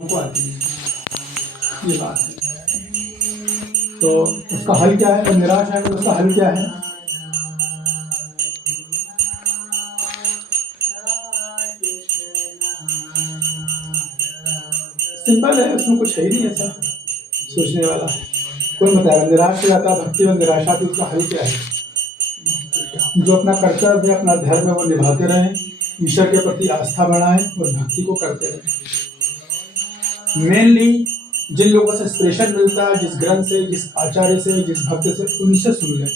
को आती है, ये बात है। तो उसका हल क्या है? जब निराश है तो उसका हल क्या है? सिंपल है, उसमें कुछ है ही नहीं ऐसा सोचने वाला। कोई बताएगा निराश हो जाता है, भक्ति में निराशा थी, उसका हल क्या है? जो अपना कर्तव्य है, अपना धर्म है, वो निभाते रहें, ईश्वर के प्रति आस्था बढ़ाएं और भक्ति को करते रहें। मेनली जिन लोगों से इंस्पिरेशन मिलता है, जिस ग्रंथ से, जिस आचार्य से, जिस भक्त से, उनसे सुन लें,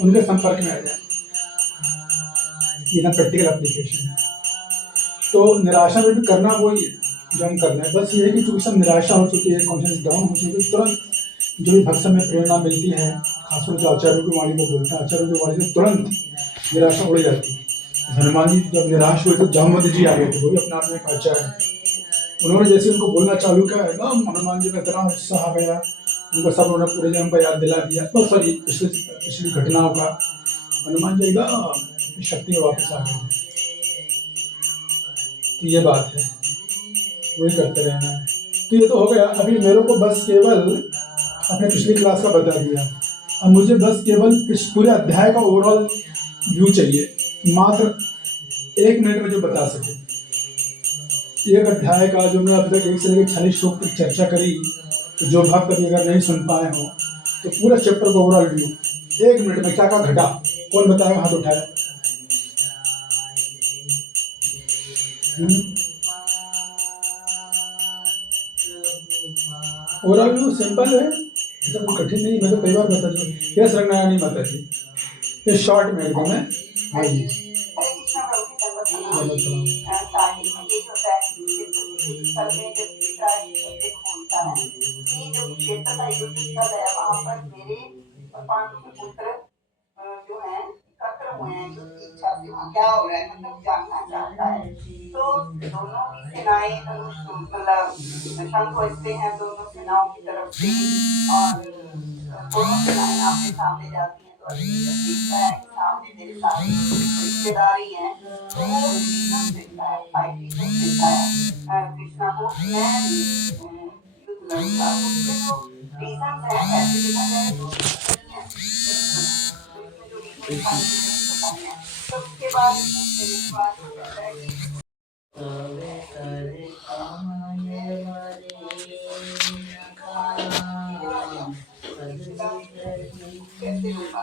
उनके संपर्क में आ जाए। ये ना प्रैक्टिकल एप्लीकेशन है। तो निराशा में भी करना वही है जो हम कर रहे हैं। बस ये है कि चूंकि सब निराशा हो चुकी है, कॉन्फिडेंस डाउन हो चुकी है, तुरंत जो भी भक्त में प्रेरणा मिलती है, खासकर जो आचार्यों की वाणी को बोलते हैं, आचार्यों की वाणी से तुरंत निराशा उड़ जाती है। हनुमान जी जब निराश हुए तो जामवंत जी आ गए थे, वो भी अपने आप में एक आचार्य है। उन्होंने जैसे उनको बोलना चालू किया, एकदम हनुमान जी में इतना उत्साह आ गया, उनको सब उन्होंने पूरे जन्म का याद दिला दिया, तो सॉरी पिछली घटनाओं का। हनुमान जी एकदम शक्ति में वापस आ गए थे। तो ये बात है, वही करते रहना है। तो ये तो हो गया। अभी मेरे को बस केवल अपने पिछली क्लास का बता दिया, अब मुझे बस केवल इस पूरे अध्याय का ओवरऑल व्यू चाहिए, मात्र 1 मिनट में जो बता सके। एक अध्याय का जो मैं अब तक 1 से लेकर 40 श्लोक तक चर्चा करी, तो जो भक्त अभी अगर नहीं सुन पाए हो तो पूरा चैप्टर का ओवरऑल व्यू 1 मिनट में क्या क्या घटा, कौन बताएगा? हाथ उठाए। ओवरऑल व्यू सिंपल है, तो कोई कठिन नहीं। मैं तो कई बार बता दूँ, ये रंगनारायणी माता जी, ये शॉर्ट में एकदम है। हाँ जी, क्या हो रहा है, मतलब जानना चाहता है। तो दोनों ही सेनाएं मतलब शंख बजते हैं दोनों सेनाओं की तरफ से, और दोनों सेनाएं आमने सामने जाती हैं। तो अर्जुन जब देखता है कि सामने मेरे सारे रिश्तेदार ही हैं, तो वो रीजन देता है, 5 रीजन देता है कृष्णा को, मैं युद्ध लड़ूंगा। उसके जो रीजन है, ऐसे देखा जाए तो नहीं है, तो इसमें जो रीजन 5 रीजन बताए हैं। तो उसके बाद मेरे पास वो कहता है कि कैसे होगा,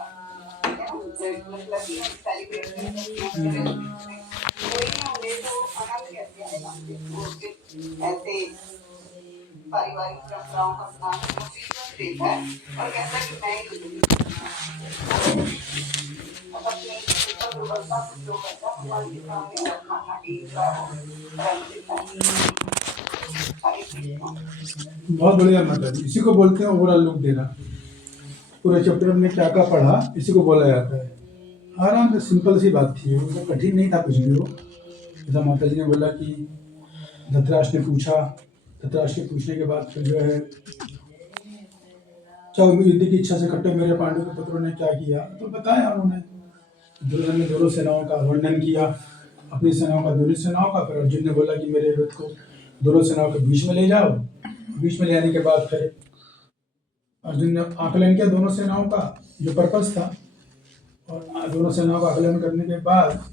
मतलब कि हम सेलिब्रेट करें, कोई नहीं होंगे तो आनंद कैसे आएगा मुझे? वो ऐसे पारिवारिक परंपराओं का अपनाना देता है और कहता है कि मैं ही बहुत बढ़िया मतलब, इसी को बोलते हैं ओवरऑल लुक देना। पूरे चैप्टर में क्या क्या पढ़ा, इसी को बोला जाता है। आराम से सिंपल सी बात थी, वो कठिन नहीं था कुछ भी। वो जैसा माता जी ने बोला कि धृतराष्ट्र ने पूछा, धृतराष्ट्र के पूछने के बाद फिर जो है, चाहे युद्ध की इच्छा से कट्टे मेरे पांडव के पुत्रों ने क्या किया, तो बताया उन्होंने। दुर्योधन ने दोनों सेनाओं का वर्णन किया, अपनी सेनाओं का, दोनों सेनाओं का। फिर अर्जुन ने बोला कि मेरे रथ को दोनों सेनाओं के बीच में ले जाओ। बीच में ले आने के बाद फिर अर्जुन ने आकलन किया दोनों सेनाओं का, जो पर्पस था, और दोनों सेनाओं का आकलन करने के बाद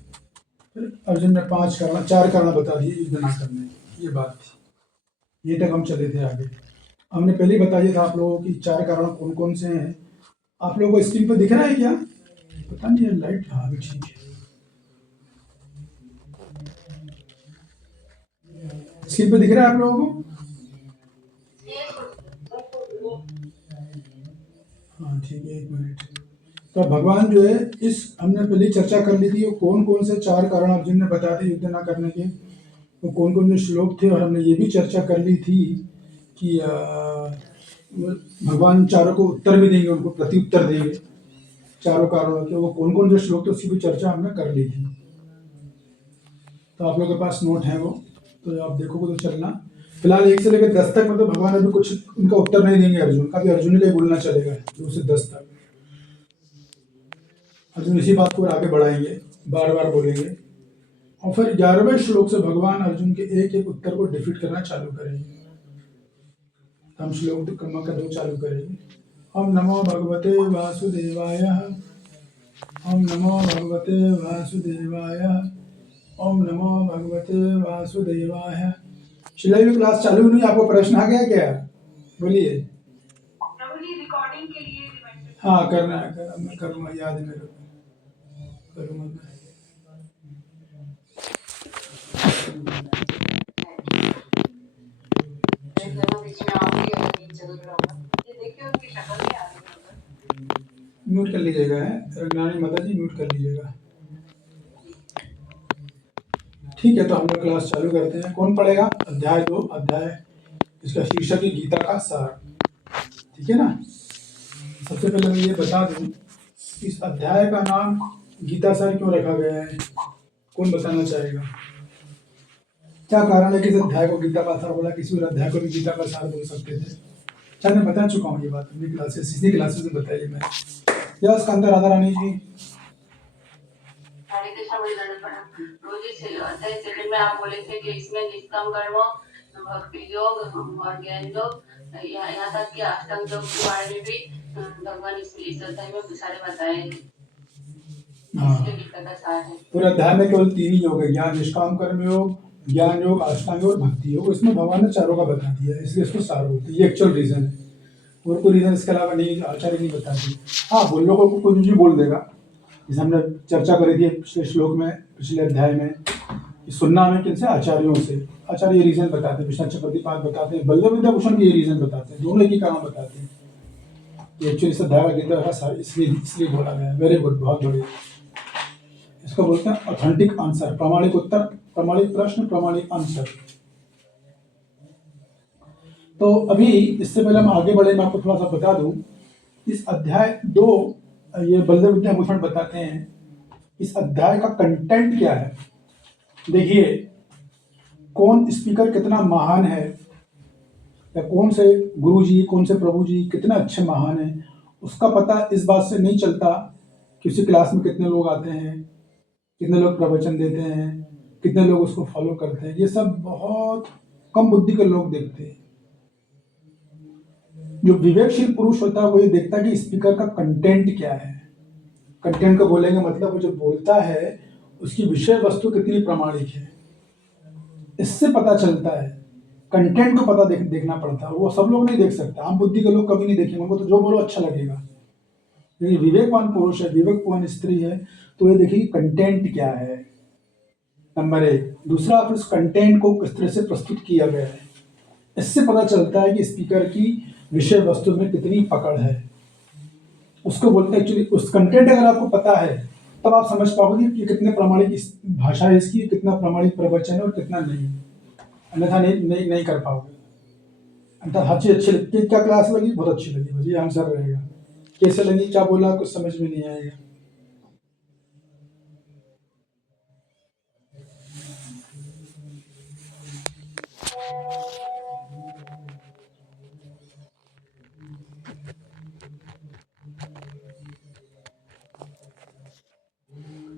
फिर अर्जुन ने 4 कारण बता दिए युद्ध ना करने की। ये बात थी, ये तक हम चले थे। आगे हमने पहले ही बता दिया था आप लोगों की 4 कारण कौन कौन से हैं। आप लोगों को स्क्रीन पर दिख रहा है क्या? पता नहीं है, लाइट हाँ भी ठीक है। स्क्रीन पर दिख रहा है आप लोगों को? हाँ ठीक है, 1 मिनट। तो भगवान जो है, इस हमने पहले चर्चा कर ली थी, वो कौन कौन से 4 कारण अर्जुन ने बताए थे युद्ध ना करने के, वो कौन कौन से श्लोक थे। और हमने ये भी चर्चा कर ली थी कि भगवान चारों को उत्तर भी देंगे, उनको प्रति उत्तर देंगे चारों कारणों के। वो कौन कौन से श्लोक थे उसकी भी चर्चा हमने कर ली थी। तो आप लोगों के पास नोट है वो, तो आप देखोगे तो चलना। फिलहाल 1 से लेकर 10 तक मतलब भगवान अभी कुछ उनका उत्तर नहीं देंगे अर्जुन का, भी अर्जुन के बोलना चलेगा 2 से 10 तक। अर्जुन इसी बात को आगे बढ़ाएंगे, बार बार बोलेंगे। और फिर 11वें श्लोक से भगवान अर्जुन के एक एक उत्तर को डिफीट करना चालू करेंगे। हम श्लोक क्रम का 2 चालू करेंगे। ओम नमो भगवते वासुदेवाय, ओम नमो भगवते वासुदेवाय, ओम नमो भगवते वासुदेवाय। शिलाई में क्लास चालू नहीं, आपको प्रश्न आ गया क्या? बोलिए। रिकॉर्डिंग के लिए हाँ करना है, मैं करूँगा, याद है मेरे को, करूँगा मैं। म्यूट कर लीजिएगा, रंगनानी माता जी म्यूट कर लीजिएगा। ठीक है, तो हम लोग क्लास चालू करते हैं। कौन पढ़ेगा? अध्याय 2, अध्याय इसका शीर्षक है गीता का सार। ठीक है ना। सबसे पहले मैं ये बता दूं, इस अध्याय का नाम गीता सार क्यों रखा गया है? कौन बताना चाहेगा? क्या कारण है कि इस अध्याय को गीता का सार बोला? किसी और अध्याय को भी गीता का सार बोल सकते थे। अच्छा, मैं बता चुका हूँ ये बात अपनी क्लासेस, इसी क्लासेस में बताइए मैं। यस कांता राधा रानी जी। सेकंड में आप बोले थे कि इसमें निष्काम कर्म, भक्ति योग और ज्ञान योग, यहाँ तक कि अष्टांग योग के बारे में भी भगवान इस अध्याय में सारे बताए। पूरे अध्याय में केवल 3 ही योग है, ज्ञान निष्काम कर्म योग, ज्ञान योग, अष्टांग योग, भक्ति योग। इसमें भगवान ने चारों का बता दिया है, इसलिए इसको सार बोलते हैं। ये एक्चुअल रीजन है, और कोई रीजन इसके अलावा नहीं, आचार्य नहीं बताते। हाँ, बोल लोगों को कुछ भी बोल देगा, जैसे हमने चर्चा करी थी पिछले श्लोक में, पिछले अध्याय में, सुनना हमें किनसे? आचार्यों से। आचार्य ये रीजन बताते हैं, विष्णु प्रतिपाद बताते हैं, बल्लभ विद्याभूषण भी ये रीजन बताते हैं, दोनों एक ही कारण बताते हैं। एक्चुअली इस अध्याय का गीता का सार इसलिए बोला गया। वेरी गुड, बहुत बढ़िया। इसको बोलते हैं ऑथेंटिक आंसर, प्रामाणिक उत्तर, प्रामाणिक प्रश्न, प्रामाणिक आंसर। तो अभी इससे पहले हम आगे बढ़े, मैं आपको थोड़ा सा बता दूं, इस अध्याय 2 ये बलदेव विद्याभूषण बताते हैं इस अध्याय का कंटेंट क्या है। देखिए, कौन स्पीकर कितना महान है, या कौन से गुरु जी, कौन से प्रभु जी कितने अच्छे महान है, उसका पता इस बात से नहीं चलता कि उसी क्लास में कितने लोग आते हैं, कितने लोग प्रवचन देते हैं, कितने लोग उसको फॉलो करते हैं। ये सब बहुत कम बुद्धि के लोग देखते हैं। जो विवेकशील पुरुष होता है वो ये देखता है कि स्पीकर का कंटेंट क्या है। कंटेंट को बोलेंगे मतलब वो जो बोलता है उसकी विषय वस्तु कितनी प्रामाणिक है, इससे पता चलता है। कंटेंट को पता देखना पड़ता है, वो सब लोग नहीं देख सकते। आम बुद्धि के लोग कभी नहीं देखेंगे, उनको तो जो बोलो अच्छा लगेगा। यदि विवेकवान पुरुष है, विवेकवान स्त्री है, तो ये देखिए कंटेंट क्या है, नंबर 1। दूसरा, फिर उस कंटेंट को किस तरह से प्रस्तुत किया गया है, इससे पता चलता है कि स्पीकर की विषय वस्तु में कितनी पकड़ है। उसको बोलते हैं एक्चुअली, उस कंटेंट अगर आपको पता है तब आप समझ पाओगे कि कितने प्रामाणिक भाषा है इसकी, कितना प्रामाणिक प्रवचन है और कितना नहीं। अन्यथा नहीं कर पाओगे। अन्यथा हर चीज अच्छी लगती है। क्या क्लास लगी? बहुत अच्छी लगी, मुझे आंसर रहेगा। कैसे लगी, क्या बोला, कुछ समझ में नहीं आएगा।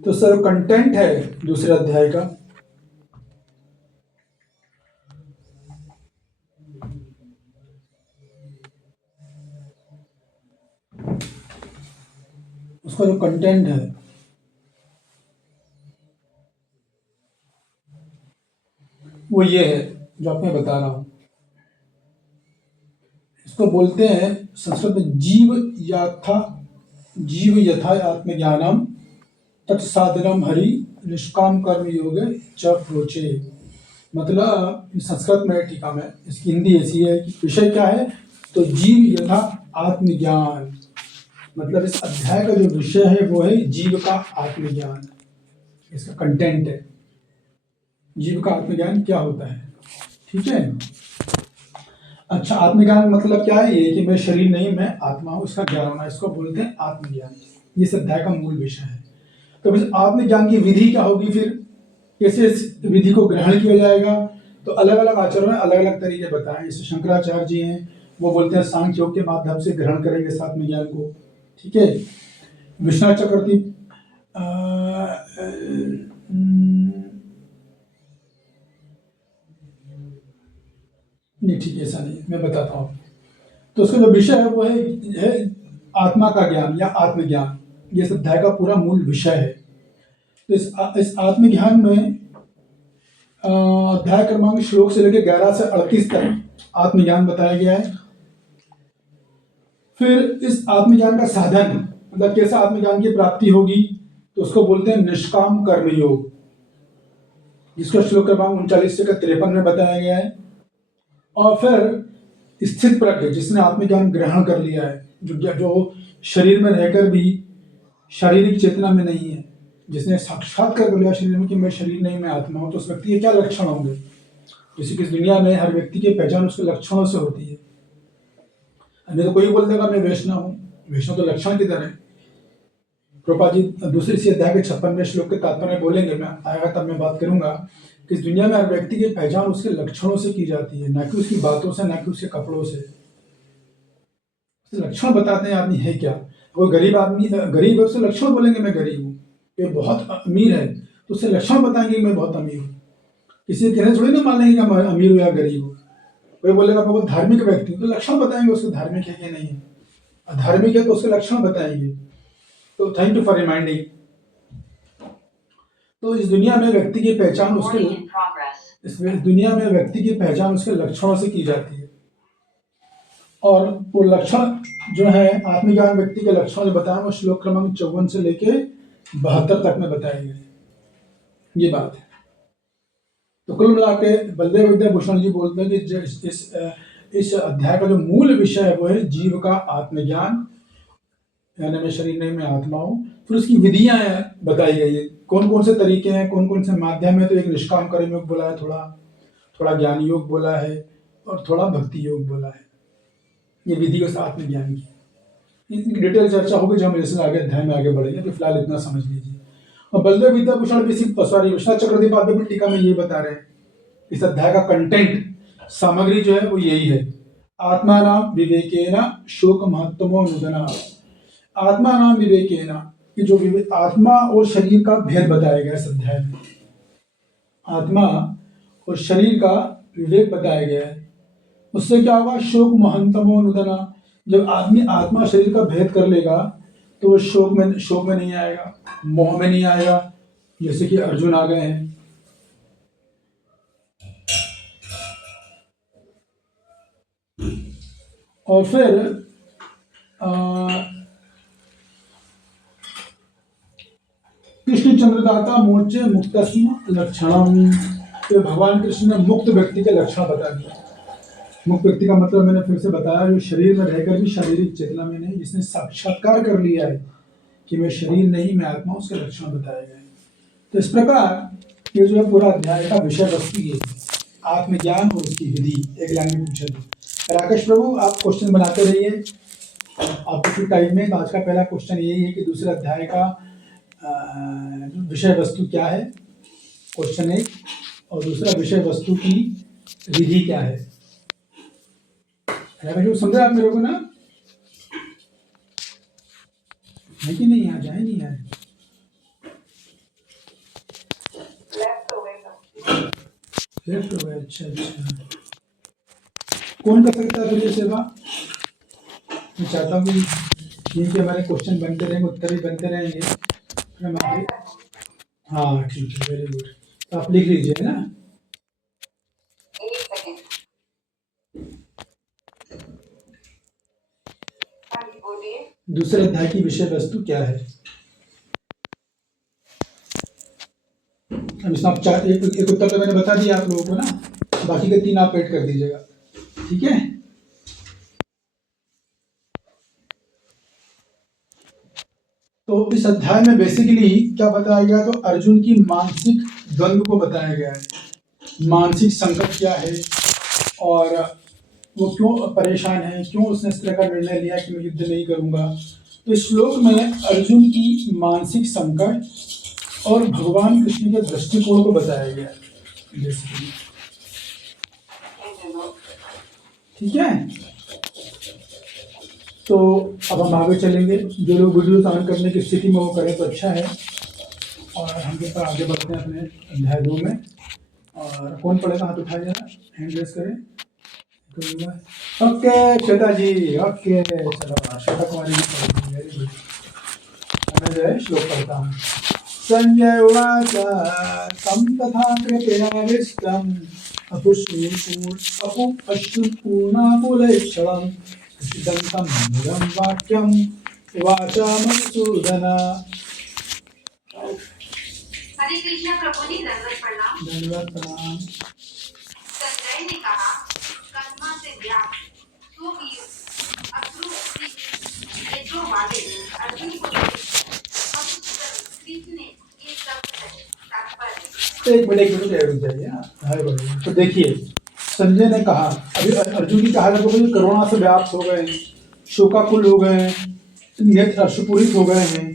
तो सर कंटेंट है दूसरे अध्याय का, उसका जो कंटेंट है वो ये है जो आप मैं बता रहा हूं। इसको बोलते हैं संस्कृत में जीव यथा आत्मज्ञानम तत्साधनम हरि निष्काम कर्म योग च प्रोचे। मतलब संस्कृत में टीका में, इसकी हिंदी ऐसी है कि विषय क्या है, तो जीव यथा आत्मज्ञान। मतलब इस अध्याय का जो विषय है वो है जीव का आत्मज्ञान, इसका कंटेंट है जीव का आत्मज्ञान क्या होता है। ठीक है। अच्छा, आत्मज्ञान मतलब क्या है? ये कि मैं शरीर नहीं, मैं आत्मा हूं, इसका ज्ञान होना, इसको बोलते हैं आत्मज्ञान। ये इस अध्याय का मूल विषय है। तो इस आत्मज्ञान की विधि क्या होगी, फिर कैसे इस विधि को ग्रहण किया जाएगा? तो अलग अलग आचार्यों ने अलग अलग तरीके बताए। जैसे शंकराचार्य जी हैं, वो बोलते हैं सांख्य योग के माध्यम से ग्रहण करेंगे इस आत्मज्ञान को। ठीक है। विश्वनाथ चक्रवर्ती नहीं ठीक है, ऐसा नहीं है, मैं बताता हूँ। तो उसका जो विषय है वो है आत्मा का ज्ञान या आत्मज्ञान। ये इस अध्याय का पूरा मूल विषय है। तो इस आत्मज्ञान में अध्याय क्रमांक श्लोक से लेकर 11 से 38 तक आत्मज्ञान बताया गया है। फिर इस आत्मज्ञान का साधन, मतलब कैसे आत्मज्ञान की प्राप्ति होगी, तो उसको बोलते हैं निष्काम कर्मयोग, जिसको श्लोक क्रमांक 39 से 53 में बताया गया है। और फिर स्थित प्रज्ञ, जिसने आत्मज्ञान ग्रहण कर लिया है, जो शरीर में रहकर भी शारीरिक चेतना में नहीं है, जिसने साक्षात्कार कर लिया शरीर में कि मैं शरीर नहीं, मैं आत्मा हूं, तो उस व्यक्ति के क्या लक्षण होंगे। जैसे कि इस दुनिया में हर व्यक्ति की पहचान उसके लक्षणों से होती है। नहीं तो कोई बोल देगा मैं वैष्णव हूँ, वैष्णव तो लक्षण किधर है। कृपा जी दूसरे इसी अध्याय के 56वें श्लोक के तात्पर्य में बोलेंगे, मैं आएगा तब मैं बात करूंगा कि इस दुनिया में हर व्यक्ति की पहचान उसके लक्षणों से की जाती है, ना कि उसकी बातों से, ना कि उसके कपड़ों से। लक्षण बताते हैं आदमी है क्या। कोई गरीब आदमी गरीब है, उससे लक्षण बोलेंगे मैं गरीब हूँ। कोई बहुत अमीर है तो उससे लक्षण बताएंगे मैं बहुत अमीर हूँ। किसी कहने थोड़ी ना मान लेंगे कि मैं अमीर हूँ या गरीब हूँ। कोई बोलेगा मैं बहुत धार्मिक व्यक्ति हूँ, तो लक्षण बताएंगे उसके धार्मिक है कि नहीं है। अधार्मिक है तो उसके लक्षण बताएंगे। तो थैंक यू फॉर रिमाइंडिंग। तो इस दुनिया में व्यक्ति की पहचान उसके लक्षणों से की जाती है। और वो लक्षण जो है आत्मज्ञान व्यक्ति के लक्षण जो बताए वो श्लोक क्रमांक 54 से लेके 72 तक में बताए गए। ये बात है। तो कुल मिला के बलदेव विद्याभूषण जी बोलते हैं कि इस अध्याय का जो मूल विषय है वो है जीव का आत्मज्ञान, यानी मैं शरीर नहीं मैं आत्मा हूँ। फिर उसकी विधियां बताई गई है, कौन कौन से तरीके हैं, कौन कौन से माध्यम है। तो एक निष्काम कर्म योग बोला है, थोड़ा ज्ञान योग बोला है, और थोड़ा भक्ति योग बोला है। ये विधि उस आत्मज्ञान की, इनकी डिटेल चर्चा होगी जब हम जैसे आगे अध्याय में आगे बढ़ेंगे। तो फिलहाल इतना समझ लीजिए। और बलदेव विद्याभूषण बेसिक सॉरी विश्वनाथ चक्रदेव आध्यात्मिक टीका में ये बता रहे हैं, इस अध्याय का कंटेंट सामग्री जो है वो यही है। आत्मा नाम विवेकेना शोक महत्तमो नुदना। आत्मा नाम विवेकेना, कि जो आत्मा और शरीर का भेद बताया गया इस अध्याय में। आत्मा और शरीर का विवेक बताया गया है। उससे क्या होगा, शोक महंतमो नुदना। जब आदमी आत्मा शरीर का भेद कर लेगा तो वो शोक में नहीं आएगा, मोह में नहीं आएगा, जैसे कि अर्जुन आ गए हैं। और फिर कृष्ण चंद्रदाता मोचे मुक्तस्म लक्षणम। तो भगवान कृष्ण ने मुक्त व्यक्ति के लक्षण बता दिए। मुक्त व्यक्ति का मतलब मैंने फिर से बताया, जो शरीर में रहकर भी शारीरिक चेतना में नहीं, जिसने साक्षात्कार कर लिया है कि मैं शरीर नहीं मैं आत्मा, उसके लक्षण बताए गए। तो इस प्रकार ये जो है पूरा अध्याय का विषय वस्तु ये आत्मज्ञान और उसकी विधि। एक लाइन में पूछा था राकेश प्रभु, आप क्वेश्चन बनाते रहिए आपके टाइम में। आज का पहला क्वेश्चन यही है कि दूसरे अध्याय का विषय वस्तु क्या है, क्वेश्चन 1, और दूसरा विषय वस्तु की विधि क्या है। समझे आप मेरे को ना, है कि नहीं? आ जाए नहीं यार, लेफ्ट हो गए। अच्छा कौन कर सकता है फिर ये सेवा? मैं चाहता हूँ कि हमारे क्वेश्चन बनते रहेंगे, उत्तर भी बनते रहेंगे। हाँ ठीक है, वेरी गुड। तो आप लिख लीजिए ना। दूसरे अध्याय की विषय वस्तु क्या है? अब इसमें आप एक उत्तर तो मैंने बता दिया आप लोगों को ना, बाकी के 3 आप ऐड कर दीजिएगा, ठीक है? तो इस अध्याय में बेसिकली क्या बताया गया, तो अर्जुन की मानसिक द्वंद्व को बताया गया है। मानसिक संकट क्या है और वो क्यों परेशान है, क्यों उसने इस तरह का निर्णय लिया कि मैं युद्ध नहीं करूंगा। तो इस श्लोक में अर्जुन की मानसिक संकट और भगवान कृष्ण के दृष्टिकोण को बताया गया है बेसिकली, ठीक है? तो अब हम आगे चलेंगे। जो लोग वीडियो ऑन करने की स्थिति में वो करें तो अच्छा है। और हम तो आगे बढ़ते हैं अपने अध्याय 2 में। और कौन पढ़ेगा हाथ उठाइए, हैंड रेस करें। ओके श्वेता जी, ओके चलो श्वेता कुमारी जी वेरी गुड। मैं जो है श्लोक पढ़ता हूँ। संजय उवाच तं तथा कृपयाविष्टम् अश्रुपूर्णाकुलेक्षणं दन्तं मधुरं वाक्यम् उवाच मधुसूदन। हरे कृष्ण प्रभु जी, दंडवत प्रणाम। धन्यवाद प्रणाम। संजय ने कहा, कस्मा से व्याप्त शोकयुक्त अश्रुसिक्त नेत्रों वाले अर्जुन को देख मधुसूदन कृष्ण ने ये सब कहे। तात्पर्य। एक मिनट रुक जाइए। हाय बोलिए। तो देखिए संजय ने कहा, अभी अर्जुन की कहा कि करुणा से व्याप्त हो गए, शोकाकुल हो गए, नेत्र अश्रुपूरित हो गए हैं,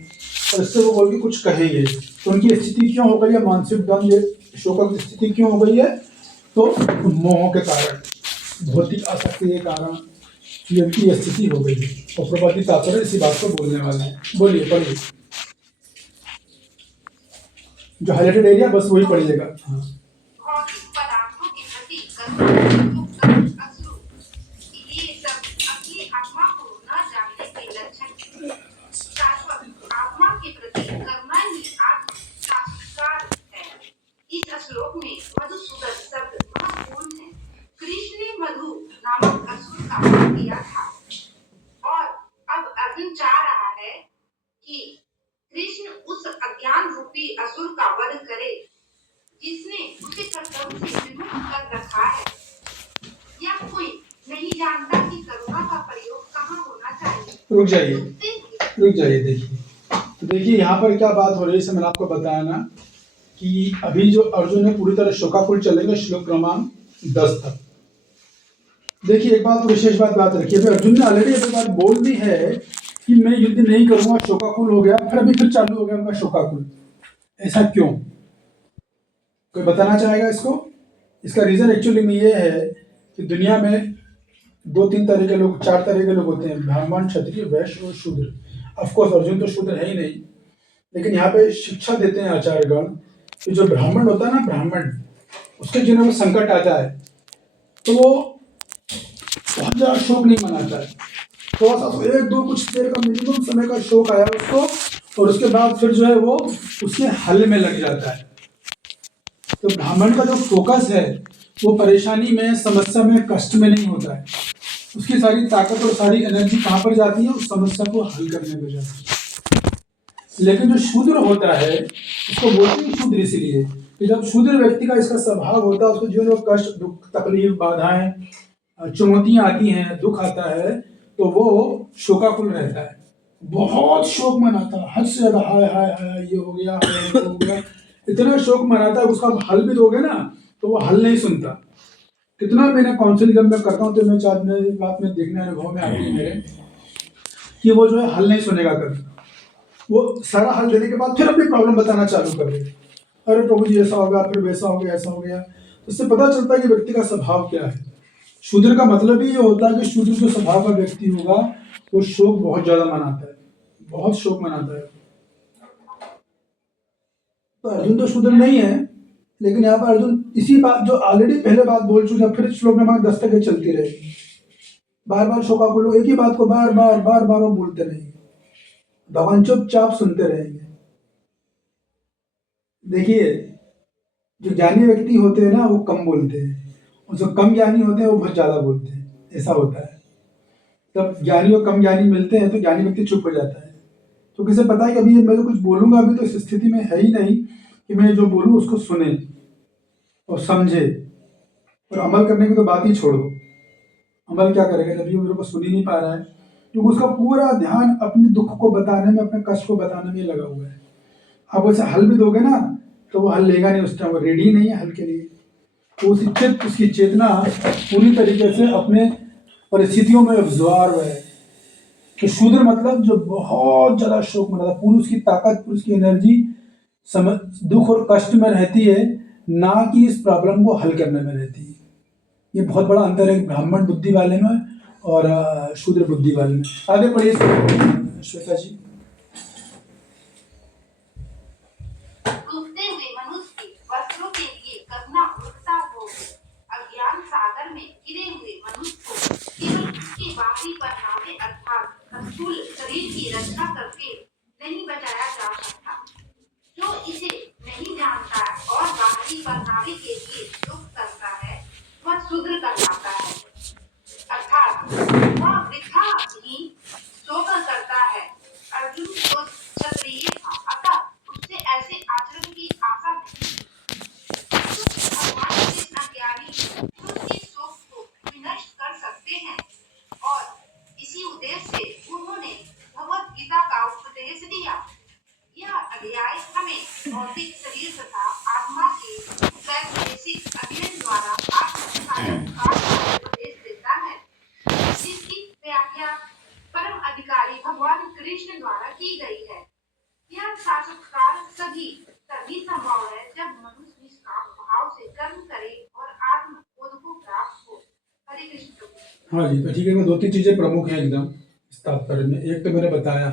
और इससे वो बोल के कुछ कहेंगे तो उनकी स्थिति क्यों हो गई है, मानसिक द्वंद शोक की स्थिति क्यों हो गई है, तो मोह के कारण, भौतिक आसक्ति के कारण ये उनकी स्थिति हो गई है। और प्रभाती तात्पर्य इसी बात को बोलने वाले हैं। बोलिए पढ़िए, जो हाइलाइटेड एरिया बस वही पढ़िएगा। हाँ। भौतिक पदार्थों के प्रति करुणा, अश्रु, ये सब अपनी आत्मा को न जानने के लक्षण हैं। शाश्वत आत्मा के प्रति करुणा ही आत्म साक्षात्कार है। इस श्लोक में मधुसूदन शब्द महत्वपूर्ण है। कृष्ण ने मधु नामक असुर का वध किया था और अब अर्जुन चाह रहा है कि कृष्ण उस अज्ञान रूपी असुर का वध करे जिसने उसे कर्तव्य से विमुख कर रखा है। या कोई नहीं जानता कि करुणा का प्रयोग कहाँ होना चाहिए। रुक जाइए देखिए। तो देखिए यहाँ पर क्या बात हो रही है, इसे मैंने आपको बताया ना कि अभी जो अर्जुन है पूरी तरह शोकाकुल चलेंगे श्लोक क्रमांक 10 तक। देखिए एक बात विशेष बात रखिए, अभी अर्जुन ने ऑलरेडी एक बात बोल दी है कि मैं युद्ध नहीं करूंगा, शोकाकुल हो गया, फिर चालू हो गया उनका शोकाकुल। ऐसा क्यों, कोई बताना चाहेगा इसको? इसका रीजन एक्चुअली में ये है कि दुनिया में 2-3 तरह के लोग, 4 तरह के लोग होते हैं, ब्राह्मण, क्षत्रिय, वैश्य और शूद्र। ऑफकोर्स अर्जुन तो शूद्र है ही नहीं, लेकिन यहाँ पे शिक्षा देते हैं आचार्यगण कि जो ब्राह्मण होता है ना, ब्राह्मण, उसके जीवन में संकट आता है तो वो बहुत ज्यादा शोक नहीं मनाता है, थोड़ा सा 1-2 कुछ देर का मिनिमम समय का शोक आया उसको, और उसके बाद फिर जो है वो उसके हल में लग जाता है। तो ब्राह्मण का जो फोकस है वो परेशानी में, समस्या में, कष्ट में नहीं होता है, उसकी सारी ताकत और सारी एनर्जी कहाँ पर जाती है, उस समस्या को हल करने में जाती है। लेकिन जो शूद्र होता है, उसको बोलते हैं शूद्र इसलिए कि जब शूद्र व्यक्ति का इसका स्वभाव होता है, उसको जीवन में कष्ट, दुख, तकलीफ, बाधाएं, चुनौतियां आती हैं, दुख आता है, तो वो शोकाकुल रहता है, बहुत शोक मनाता है, हद से ज्यादा, हाय हाय हाय ये हो गया, हाय वो हो गया, इतना शोक मनाता है। उसका हल भी दोगे ना तो वो हल नहीं सुनता। कितना मैंने काउंसिल जब मैं करता हूँ तो मैं चाहता हूँ, बात में देखने अनुभव में आती है मेरे कि वो जो है हल नहीं सुनेगा कभी। वो सारा हल देने के बाद फिर अपनी प्रॉब्लम बताना चालू कर देगा, अरे प्रभु जी ऐसा हो गया, फिर वैसा हो गया, ऐसा हो गया। तो उससे पता चलता है कि व्यक्ति का स्वभाव क्या है। शूद्र का मतलब ही ये होता है कि शूद्र जो स्वभाव का व्यक्ति होगा वो शोक बहुत ज्यादा मनाता है, बहुत शोक मनाता है। तो अर्जुन तो शूद्र नहीं है, लेकिन यहाँ पर अर्जुन इसी बात जो ऑलरेडी पहले बात बोल चुके हैं, फिर श्लोक में 10 तक चलती रहेगी। बार बार शोकाकुल एक ही बात को बार बार वो बोलते रहेंगे, भगवान चुपचाप सुनते रहेंगे। देखिए जो ज्ञानी व्यक्ति होते हैं ना वो कम बोलते हैं, और जो कम ज्ञानी होते हैं वो बहुत ज्यादा बोलते हैं, ऐसा होता है। जब ज्ञानी और कम ज्ञानी मिलते हैं तो ज्ञानी व्यक्ति चुप हो जाता है, तो किसे पता है कि अभी मैं जो कुछ बोलूंगा अभी तो इस स्थिति में है ही नहीं कि मैं जो बोलूँ उसको सुने और समझे, और अमल करने की तो बात ही छोड़ो। अमल क्या करेगा जब ये मेरे को सुन ही नहीं पा रहा है, क्योंकि उसका पूरा ध्यान अपने दुख को बताने में, अपने कष्ट को बताने में लगा हुआ है। आप उसे हल भी दोगे ना तो वो हल लेगा नहीं, उस टाइम वो रेडी नहीं है हल के लिए। तो उसकी चेतना पूरी तरीके से अपने परिस्थितियों में अब्जॉर्व है। तो शूद्र मतलब जो बहुत ज्यादा शोक मनाता, पूरी उसकी ताकत, पूरी उसकी एनर्जी दुख और कष्ट में रहती है, ना कि इस प्रॉब्लम को हल करने में रहती है। ये बहुत बड़ा अंतर है ब्राह्मण बुद्धि वाले में और शूद्र बुद्धि वाले में। आगे पढ़िए श्वेता जी। डूबते हुए मनुष्य के वस्त्रों के लिए करुणा उठता हो, अज्ञान सागर में गिरे हुए मनुष्य शरीर की रचना करके नहीं बचाया जा सकता। जो इसे नहीं जानता और बाहरी पहनावे के लिए योग करता है वह शूद्र कहलाता है, अर्थात वह वृथा ही सोकर करता है। अर्जुन तो क्षत्रिय था, अतः उससे ऐसे आचरण की आशा नहीं थी। भगवान कृष्ण अज्ञानी उसके शोक को विनष्ट कर सकते हैं और इसी उद्देश्य से उन्होंने भगवत गीता का उपदेश दिया। यह अध्याय हमें भौतिक शरीर तथा आत्मा के वैज्ञानिक अध्ययन द्वारा आत्मसात का उपदेश देता है, जिसकी व्याख्या परम अधिकारी भगवान कृष्ण द्वारा की गई है। यह साक्षात्कार तभी संभव है जब मनुष्य निष्काम भाव से कर्म करे और आत्म बोध को प्राप्त हो। हरे कृष्ण। हाँ जी, तो ठीक है। मैं 2-3 चीजें प्रमुख हैं एकदम इस तात्पर्य में। एक तो मैंने बताया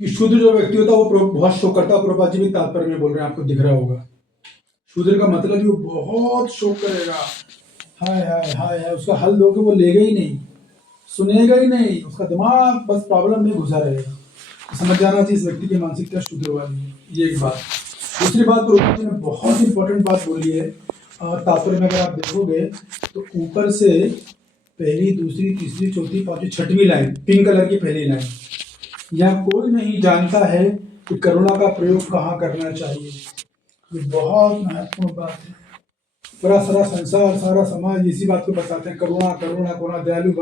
कि शूद्र जो व्यक्ति होता है वो बहुत शोक करता है। प्रभुपाद जी भी तात्पर्य में बोल रहे हैं, आपको दिख रहा होगा। शूद्र का मतलब ही वो बहुत शोक करेगा, हाय हाय हाय हाय, उसका हल दोगे वो लेगा ही नहीं, सुनेगा ही नहीं, उसका दिमाग बस प्रॉब्लम में घुसा रहेगा। समझ जाना चाहिए इस व्यक्ति की मानसिकता शूद्र वाली है। ये एक बात। दूसरी बात, प्रभुपाद जी ने बहुत इंपॉर्टेंट बात बोली है तात्पर्य में। अगर आप देखोगे तो ऊपर से पहली, दूसरी, तीसरी, चौथी, पांचवी, छठवीं लाइन, पिंक कलर की पहली लाइन, यह कोई नहीं जानता है कि करुणा का प्रयोग कहाँ करना चाहिए। ये बहुत महत्वपूर्ण बात है। पूरा सारा संसार, सारा समाज इसी बात को बताते हैं, करुणा करुणा करुणा, दयालु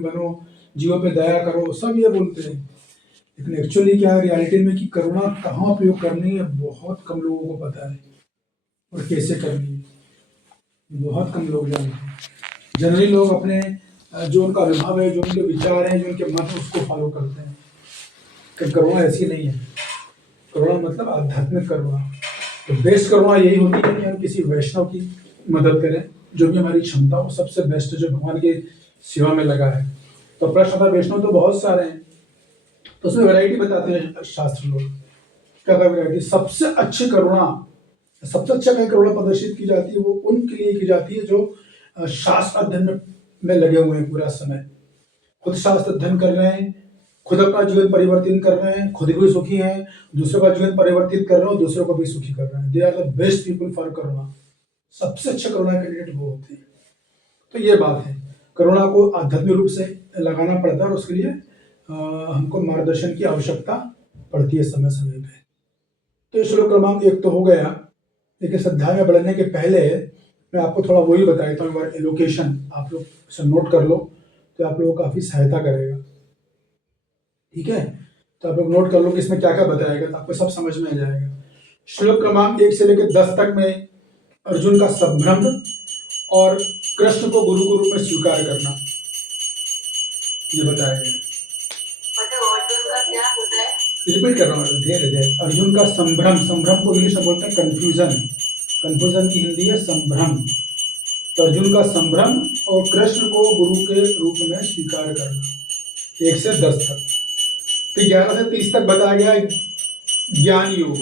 बनो, जीवों पे दया करो, सब ये बोलते हैं। लेकिन एक्चुअली क्या है रियलिटी में कि करुणा कहाँ प्रयोग करनी है बहुत कम लोगों को पता है, और कैसे करनी है बहुत कम लोग जानते हैं। जनरली लोग अपने जो उनका अनुभव है, जो उनके विचार हैं, जो उनके मत है, उसको फॉलो करते हैं। करुणा ऐसी नहीं है। करुणा मतलब आध्यात्मिक करुणा। तो बेस्ट करुणा यही होती है कि हम किसी वैष्णव की मदद करें, जो भी हमारी क्षमता हो। सबसे बेस्ट जो भगवान की सेवा में लगा है। तो प्रश्न था, वैष्णव तो बहुत सारे हैं, तो उसमें वैरायटी बताते हैं शास्त्र लोग। क्या वैरायटी? सबसे अच्छी करुणा, सबसे अच्छा कहीं करुणा प्रदर्शित की जाती है वो उनके लिए की जाती है जो शास्त्र अध्ययन में लगे हुए हैं पूरा समय, खुद शास्त्र अध्ययन कर रहे हैं, खुद अपना जीवन परिवर्तित कर रहे हैं, खुद भी सुखी हैं, दूसरों का जीवन परिवर्तित कर रहे हैं, दूसरों को भी सुखी कर रहे हैं। They are the best people for karuna. सबसे अच्छे करुणा कैंडिडेट वो होते हैं। तो ये बात है, करुणा को आध्यात्मिक रूप से लगाना पड़ता है और उसके लिए हमको मार्गदर्शन की आवश्यकता पड़ती है समय समय पे। तो श्लोक क्रमांक 1 तो हो गया, लेकिन अध्याय में बढ़ने के पहले मैं आपको थोड़ा वही बता देता हूँ। एलोकेशन आप लोग इसे नोट कर लो तो आप लोगों को काफी सहायता करेगा। ठीक है, तो आप लोग नोट कर लो कि इसमें क्या क्या बताया गया, तो आपको सब समझ में आ जाएगा। श्लोक क्रमांक 1 से लेकर 10 तक में अर्जुन का संभ्रम और कृष्ण को गुरु के रूप में स्वीकार करना ये बताया गया। रिपीट कर रहा हूँ, धीरे धीरे। अर्जुन का संभ्रम, संभ्रम को इंग्लिश में बोलते हैं कंफ्यूजन, कंफ्यूजन की हिंदी है संभ्रम। तो अर्जुन का संभ्रम और कृष्ण को गुरु के रूप में स्वीकार करना 1 से 10 तक। तो 11 से 30 तक बताया गया ज्ञान योग।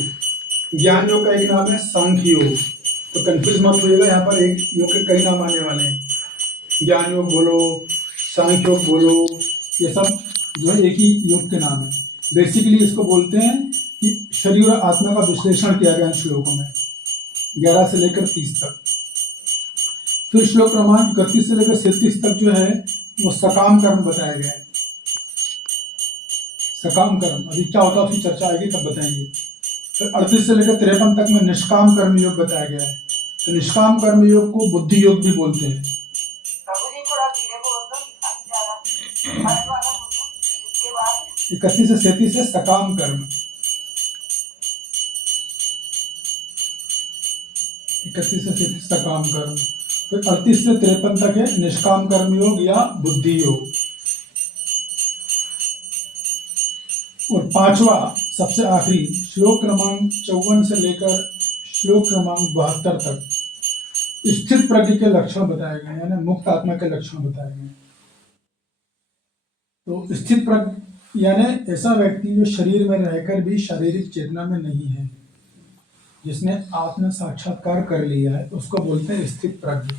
ज्ञान योग का एक नाम है सांख्य योग। तो कंफ्यूज मत होइएगा, यहाँ पर एक योग के कई नाम आने वाले हैं। ज्ञान योग बोलो, सांख्य योग बोलो, ये सब जो है एक ही योग के नाम है। बेसिकली इसको बोलते हैं कि शरीर और आत्मा का विश्लेषण किया गया इन श्लोकों में 11 से लेकर 30 तक। फिर श्लोक क्रमांक 31 से लेकर 37 तक जो है वो सकाम कर्म बताया गया है। सकाम कर्म अभी क्या होता है उसकी चर्चा आएगी तब बताएंगे। फिर 38 से लेकर 53 तक में निष्काम कर्म योग बताया गया है। तो निष्काम कर्म योग को बुद्धि योग भी बोलते हैं। 31 से 37 है सकाम कर्म, 31 से 37 सकाम कर्म। फिर 38 से 53 तक है निष्काम कर्म योग या बुद्धि योग। और 5वां सबसे आखिरी श्लोक क्रमांक 54 से लेकर श्लोक क्रमांक 72 तक स्थित प्रज्ञ के लक्षण बताए गए, यानी मुक्त आत्मा के लक्षण बताए गए। तो स्थित प्रज्ञ यानी ऐसा व्यक्ति जो शरीर में रहकर भी शारीरिक चेतना में नहीं है, जिसने आत्म साक्षात्कार कर लिया है, उसको बोलते हैं स्थित प्रज्ञ।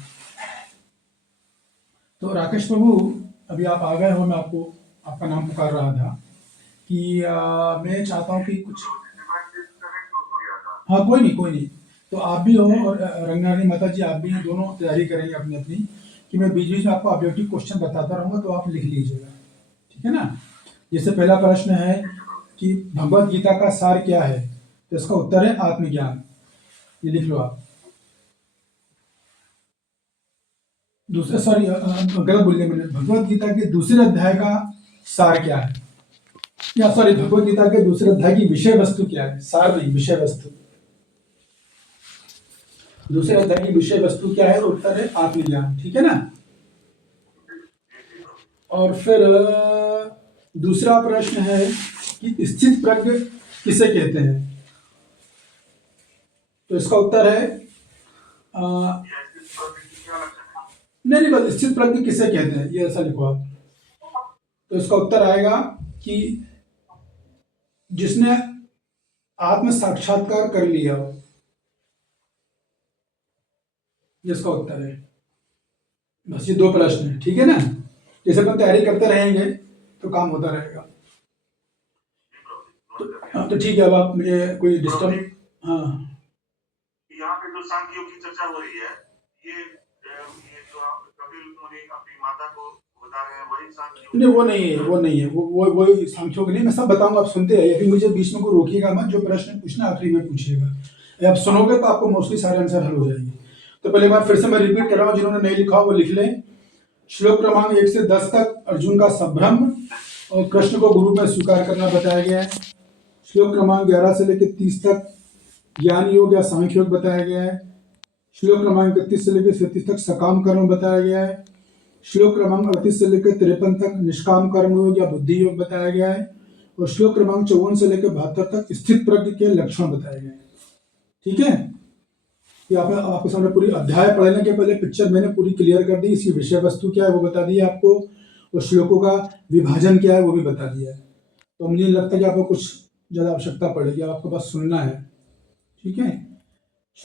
तो राकेश प्रभु अभी आप आ गए हो, मैं आपको आपका नाम पुकार रहा था। कि मैं चाहता हूँ कि कुछ, हाँ कोई नहीं कोई नहीं, तो आप भी हो और रंगनानी माता जी आप भी हैं, दोनों तैयारी करेंगे अपनी अपनी, कि मैं बीच बीच में आपको ऑब्जेक्टिव क्वेश्चन बताता रहूँगा तो आप लिख लीजिएगा, ठीक है ना। जैसे पहला प्रश्न है कि भगवत गीता का सार क्या है, तो इसका उत्तर है आत्मज्ञान, ये लिख लो आप। दूसरा, सॉरी गलत बोल दिया मैंने, भगवत गीता के दूसरे अध्याय का सार क्या है, या सॉरी भगवत गीता के दूसरे अध्याय की विषय वस्तु क्या है, सार नहीं विषय वस्तु। दूसरे अध्याय की विषय वस्तु क्या है, उत्तर है आत्मज्ञान, ठीक है ना। और फिर दूसरा प्रश्न है कि स्थित प्रज्ञ किसे कहते हैं, तो इसका उत्तर है नहीं नहीं, बस स्थित प्रज्ञ किसे कहते हैं ये ऐसा लिखो आप, तो इसका उत्तर आएगा कि जिसने आत्म साक्षात्कार कर लिया हो, ये इसका उत्तर है। बस ये दो प्रश्न है, ठीक है ना। जैसे अपन तैयारी करते रहेंगे तो काम होता रहेगा। हाँ तो ठीक है, अब आप मुझे कोई डिस्टर्ब, हाँ यहाँ पे जो सांख्य योग की चर्चा हो रही है, ये जो आप कपिल मुनि अपनी माता को बता रहे हैं, वही सांख्य योग? नहीं वो नहीं है, वो नहीं है, वो सांख्यों के नहीं, मैं सब बताऊंगा, आप सुनते रहिए, अभी मुझे बीच में को रोकिएगा मत, जो प्रश्न पूछना आखिरी में पूछिएगा, आप सुनोगे तो आपको मोस्टली सारे आंसर हल हो जाएंगे। तो पहले बार फिर से मैं रिपीट कर रहा हूँ, जिन्होंने नहीं लिखा वो लिख लें। श्लोक क्रमांक 1 से 10 तक अर्जुन का संभ्रम और कृष्ण को गुरु में स्वीकार करना बताया गया है। श्लोक क्रमांक 11 से लेकर 30 तक ज्ञान योग या सांख्य योग बताया गया है। श्लोक क्रमांक 31 से लेकर 37 तक सकाम कर्म बताया गया है। श्लोक क्रमांक 38 से लेकर 53 तक निष्काम कर्म योग या बुद्धि योग बताया गया है। और श्लोक क्रमांक 54 से लेकर 72 तक स्थित प्रज्ञ के लक्षण बताए गए हैं, ठीक है। ये आपके सामने पूरी अध्याय पढ़ने के पहले पिक्चर मैंने पूरी क्लियर कर दी, इसकी विषय वस्तु क्या है वो बता दी आपको, और श्लोकों का विभाजन क्या है वो भी बता दिया है। तो मुझे नहीं लगता कि आपको कुछ ज़्यादा आवश्यकता पड़ेगी, आपको बस सुनना है, ठीक है।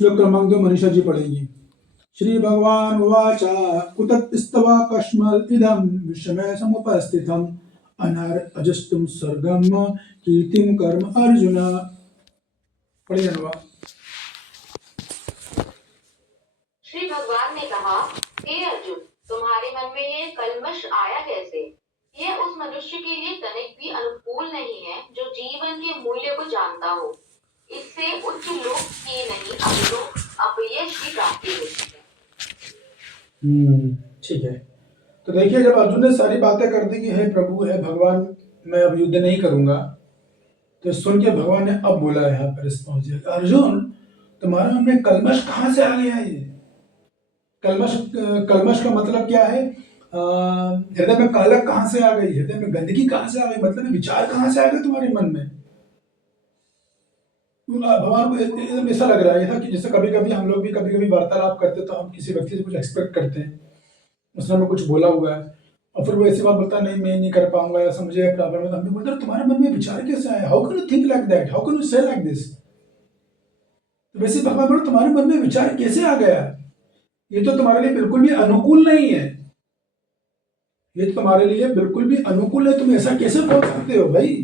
श्लोक क्रमांक 2 मनीषा जी पढ़ेंगी। श्री भगवान उवाच कुतस्तव कस्मल इदम विषमय समुपस्थितम अनर अजस्तुम स्वर्गम कीर्तिम कर्म अर्जुन। पढ़िए अनुवाद। श्री भगवान ने कहा, हे अर्जुन, तुम्हारे मन में ये कल्मश आया कैसे? यह उस मनुष्य के लिए तनिक भी अनुकूल नहीं है जो जीवन के मूल्य को जानता हो। इससे उच्च लोक की नहीं अपयश की प्राप्ति होती है। ठीक है। तो देखिए, जब अर्जुन ने सारी बातें कर दी कि हे प्रभु, हे भगवान, मैं अब युद्ध नहीं करूंगा, तो सुन के भगवान ने अब बोला यहाँ पर रिस्पॉन्स दिया, अर्जुन तुम्हारे मन में कल्मश कहाँ से आ गया? ये कल्मश का मतलब क्या है? हृदय में कालक कहाँ से आ गई, हृदय में गंदगी कहाँ से आ गई, मतलब विचार कहाँ से आ गए तुम्हारे मन में? भगवान को एकदम ऐसा लग रहा है कि जैसे कभी कभी हम लोग भी कभी कभी वार्तालाप करते तो हम किसी व्यक्ति से कुछ एक्सपेक्ट करते हैं, उसने हमें कुछ बोला हुआ है और फिर वो ऐसी बात बोलता है, नहीं मैं नहीं कर पाऊंगा या समझे प्रॉब्लम है, तो हमने बोलते तुम्हारे मन में विचार कैसे आया? How can you think like that? How can you से लाइक दिस? तो वैसे भगवान बोले तुम्हारे मन में विचार कैसे आ गया? ये तो तुम्हारे लिए बिल्कुल भी अनुकूल नहीं है, ये तो तुम्हारे लिए बिल्कुल भी अनुकूल है, तुम ऐसा कैसे बोल सकते हो भाई?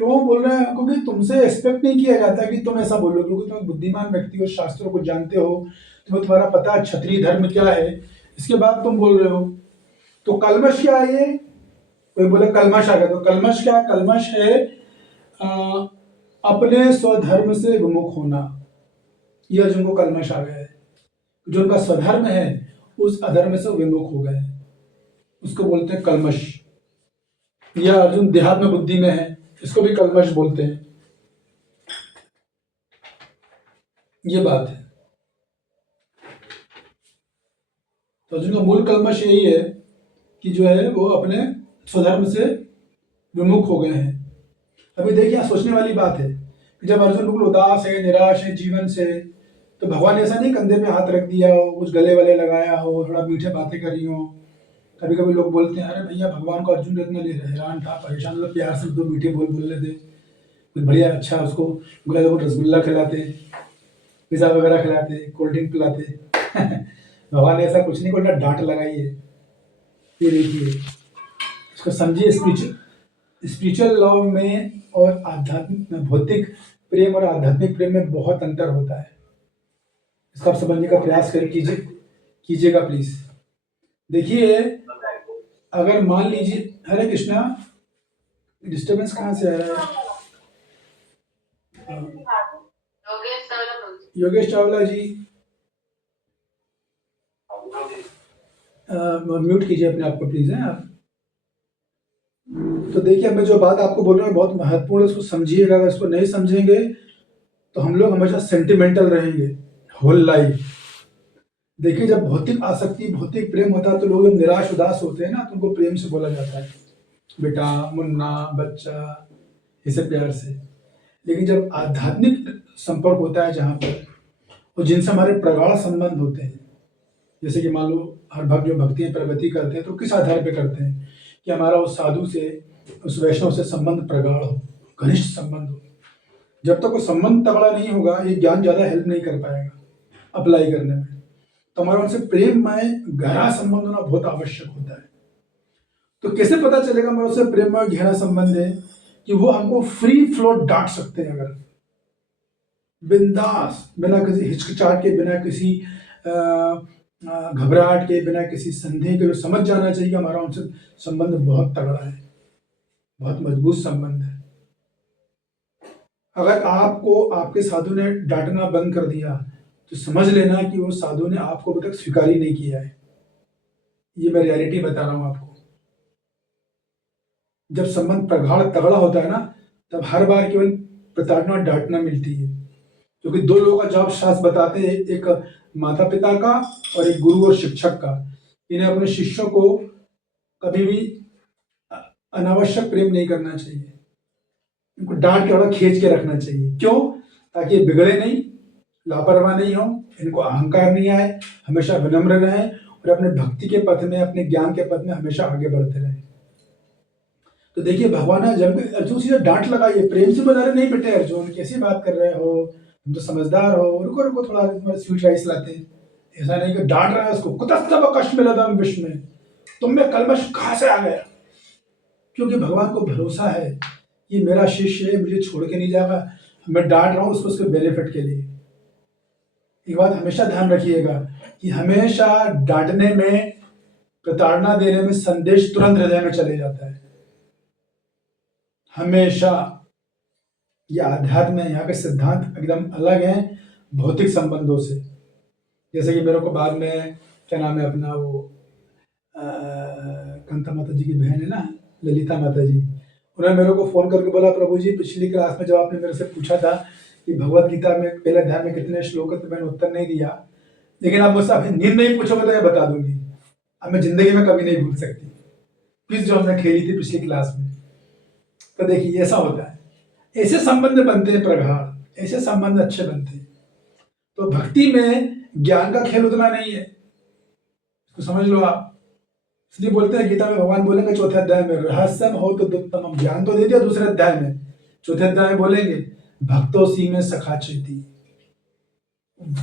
तो वो बोल रहे हैं क्योंकि तुमसे एक्सपेक्ट नहीं किया जाता कि तुम ऐसा बोलो, क्योंकि तुम बुद्धिमान व्यक्ति हो, शास्त्रों को जानते हो, तुम्हें तुम्हारा पता है क्षत्रिय धर्म क्या है, इसके बाद तुम बोल रहे हो। तो कल्मश क्या है? ये कोई बोले कल्मश आ गया, तो कल्मश क्या? कल्मश है अपने स्वधर्म से विमुख होना, यह अर्जुन को कल्मश आ गया है। जो उनका स्वधर्म है उस अधर्म से विमुख हो गए, उसको बोलते हैं कल्मश। यह अर्जुन देहात्म बुद्धि में है, इसको भी कल्मश बोलते हैं, ये बात है। तो अर्जुन का मूल कल्मश यही है कि जो है वो अपने स्वधर्म से विमुख हो गए हैं। अभी देखिए, सोचने वाली बात है कि जब अर्जुन बिल्कुल उदास है, निराश है जीवन से, तो भगवान ने ऐसा नहीं कंधे पे हाथ रख दिया हो, कुछ गले वले लगाया हो, थोड़ा मीठे बातें करी हो। कभी कभी लोग बोलते हैं, अरे भैया भगवान को अर्जुन इतना हैरान था, परेशान, मतलब प्यार से दो मीठे बोल लेते, कुछ बढ़िया अच्छा उसको गुलाब को रसगुल्ला खिलाते, पिज़्ज़ा वगैरह खिलाते, कोल्ड ड्रिंक पिलाते। भगवान ने ऐसा कुछ नहीं, उल्टा डांट लगाई है। ये देखिए, इसको समझिए स्पीच, स्पिरिचुअल लव में और आध्यात्मिक में, भौतिक प्रेम और आध्यात्मिक प्रेम में बहुत अंतर होता है। इसका आप समझने का प्रयास कीजिएगा प्लीज। देखिए, अगर मान लीजिए, हरे कृष्णा, डिस्टर्बेंस कहाँ से आ रहा है? योगेश चावला जी, म्यूट कीजिए अपने आप को प्लीज है आप। तो देखिए, मैं जो बात आपको बोल रहा हूँ बहुत महत्वपूर्ण है, इसको समझिएगा। अगर इसको नहीं समझेंगे तो हम लोग हमेशा सेंटिमेंटल रहेंगे होल लाइफ। देखिए, जब भौतिक आसक्ति, भौतिक प्रेम होता है तो लोग जब निराश उदास होते हैं ना, तो उनको प्रेम से बोला जाता है, बेटा, मुन्ना, बच्चा, इसे प्यार से। लेकिन जब आध्यात्मिक संपर्क होता है जहाँ पर, और जिनसे हमारे प्रगाढ़ संबंध होते हैं, जैसे कि मान लो हर भक्त जो भक्ति में प्रगति करते हैं तो किस आधार पे करते हैं कि हमारा उस साधु से, उस वैष्णव से संबंध प्रगाढ़ हो, घनिष्ठ संबंध हो। जब तक वो संबंध तगड़ा नहीं होगा, ये ज्ञान ज़्यादा हेल्प नहीं कर पाएगा अप्लाई करने में। तो हमारा उनसे प्रेम में गहरा संबंध होना बहुत आवश्यक होता है। तो कैसे पता चलेगा हमारा उससे प्रेम में गहरा संबंध है? कि वो हमको फ्री फ्लो डांट सकते हैं, अगर बिंदास, बिना किसी हिचकिचाहट के, बिना किसी घबराहट के, बिना किसी संदेह के, समझ जाना चाहिए कि हमारा उनसे संबंध बहुत तगड़ा है, बहुत मजबूत संबंध है। अगर आपको आपके साधु ने डांटना बंद कर दिया तो समझ लेना कि वो साधु ने आपको अभी तक स्वीकार ही नहीं किया है। ये मैं रियलिटी बता रहा हूं आपको। जब संबंध प्रगाढ़ तगड़ा होता है ना, तब हर बार केवल प्रताड़ना और डांटना मिलती है, क्योंकि दो लोगों का जवाब शास्त्र बताते हैं, एक माता पिता का और एक गुरु और शिक्षक का। इन्हें अपने शिष्यों को कभी भी अनावश्यक प्रेम नहीं करना चाहिए, इनको डांट के थोड़ा खींच के रखना चाहिए। क्यों? ताकि ये बिगड़े नहीं, लापरवाह नहीं हो, इनको अहंकार नहीं आए, हमेशा विनम्र रहे और अपने भक्ति के पथ में, अपने ज्ञान के पथ में हमेशा आगे बढ़ते रहे। तो देखिए, भगवान ने जब अर्जुन से डांट लगाई, प्रेम से बता रहे, नहीं बेटे अर्जुन कैसी बात कर रहे हो, तुम तो समझदार हो, रुको रुको थोड़ा स्वीट राइस लाते हैं। ऐसा नहीं कि डांट रहा है उसको, कुतस्तव कष्ट में लदम विश्व में, तुम में कलमश कहां से आ गया? क्योंकि भगवान को भरोसा है कि मेरा शिष्य है, मुझे छोड़ के नहीं जाएगा, मैं डांट रहा हूं उसको उसके बेनिफिट के लिए। एक बात हमेशा ध्यान रखिएगा कि हमेशा डांटने में, प्रताड़ना देने में संदेश तुरंत हृदय में चले जाता है, हमेशा। ये अध्यात्म है, यहाँ के सिद्धांत एकदम अलग हैं भौतिक संबंधों से। जैसे कि मेरे को बाद में, क्या नाम है अपना, वो कांता माता जी की बहन है ना, ललिता माता जी, उन्होंने मेरे को फोन करके बोला, प्रभु जी पिछली क्लास में जब आपने मेरे से पूछा था कि भगवत गीता में पहले अध्याय में कितने श्लोक है, तो मैंने उत्तर नहीं दिया, लेकिन आप मुझसे अभी नींद नहीं पूछोगे तो मैं बता दूंगी। अब मैं जिंदगी में कभी नहीं भूल सकती क्विज जो हमने खेली थी पिछली क्लास में। तो देखिए, ऐसा होता है, ऐसे संबंध बनते हैं प्रगाढ़, ऐसे संबंध अच्छे बनते हैं। तो भक्ति में ज्ञान का खेल उतना नहीं है, तो समझ लो आप। इसलिए बोलते हैं गीता में, भगवान बोलेंगे चौथे अध्याय में, रहस्यम हो तो दुत्तम, ज्ञान तो दे दिया दूसरे अध्याय में, चौथे अध्याय में बोलेंगे भक्तों सी में सखा चेती।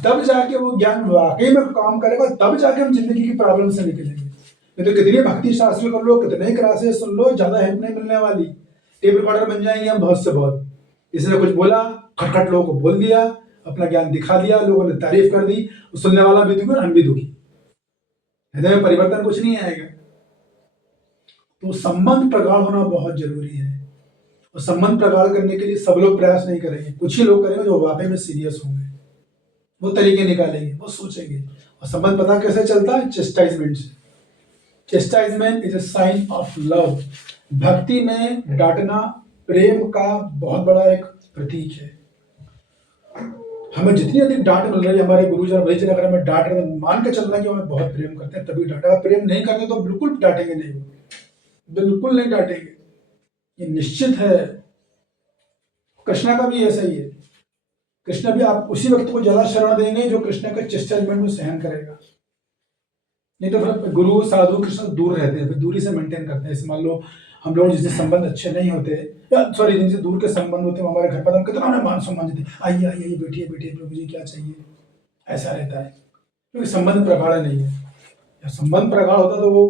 तब जाके वो ज्ञान वाकई में काम करेगा, तब जाके हम जिंदगी की प्रॉब्लम से निकलेंगे। नहीं तो कितनी भक्ति शास्त्र कर लो, कितने क्लासेस सुन लो, ज्यादा हेल्प नहीं मिलने वाली। टेप रिकॉर्डर बन जाएंगे हम बहुत से बहुत। इसने कुछ बोला, खटखट लोगों को बोल दिया, अपना ज्ञान दिखा दिया, लोगों ने तारीफ कर दी, सुनने वाला भी दुखी और हम भी दुखी, हृदय में परिवर्तन कुछ नहीं आएगा। तो संबंध प्रगाढ़ होना बहुत जरूरी है, और संबंध प्रगाढ़ करने के लिए सब लोग प्रयास नहीं करेंगे, कुछ ही लोग करेंगे जो वाकई में सीरियस होंगे, वो तरीके निकालेंगे, वो सोचेंगे। और संबंध पता कैसे चलता है? चेस्टाइजमेंट से। Chastisement is a sign of love. भक्ति में डांटना प्रेम का बहुत बड़ा एक प्रतीक है। हमें जितनी अधिक डांट मिल रही है, हमारे गुरुजन वही अगर हमें डांट रहे हैं, मान के चलना कि हमें बहुत प्रेम करते हैं तभी डांटा। प्रेम नहीं करते तो बिल्कुल डांटेंगे नहीं, बिल्कुल नहीं डांटेंगे, ये निश्चित है। कृष्णा का भी ऐसा ही है। कृष्ण भी आप उसी व्यक्ति को ज्यादा शरण देंगे जो कृष्ण के चेस्टाइजमेंट को सहन करेगा। नहीं तो फिर गुरु साधु कृष्ण दूर रहते हैं, फिर दूरी से मेंटेन करते हैं। जैसे मान लो हम लोग जिससे संबंध अच्छे नहीं होते, या सॉरी जिनसे दूर के संबंध होते हैं, हमारे घर पर हम कितना उन्हें मान सम्मान देते, आइए आइए बैठिए बैठिए प्रभु जी क्या चाहिए, ऐसा रहता है, क्योंकि संबंध प्रगाढ़ नहीं है। जब संबंध प्रगाढ़ होता तो वो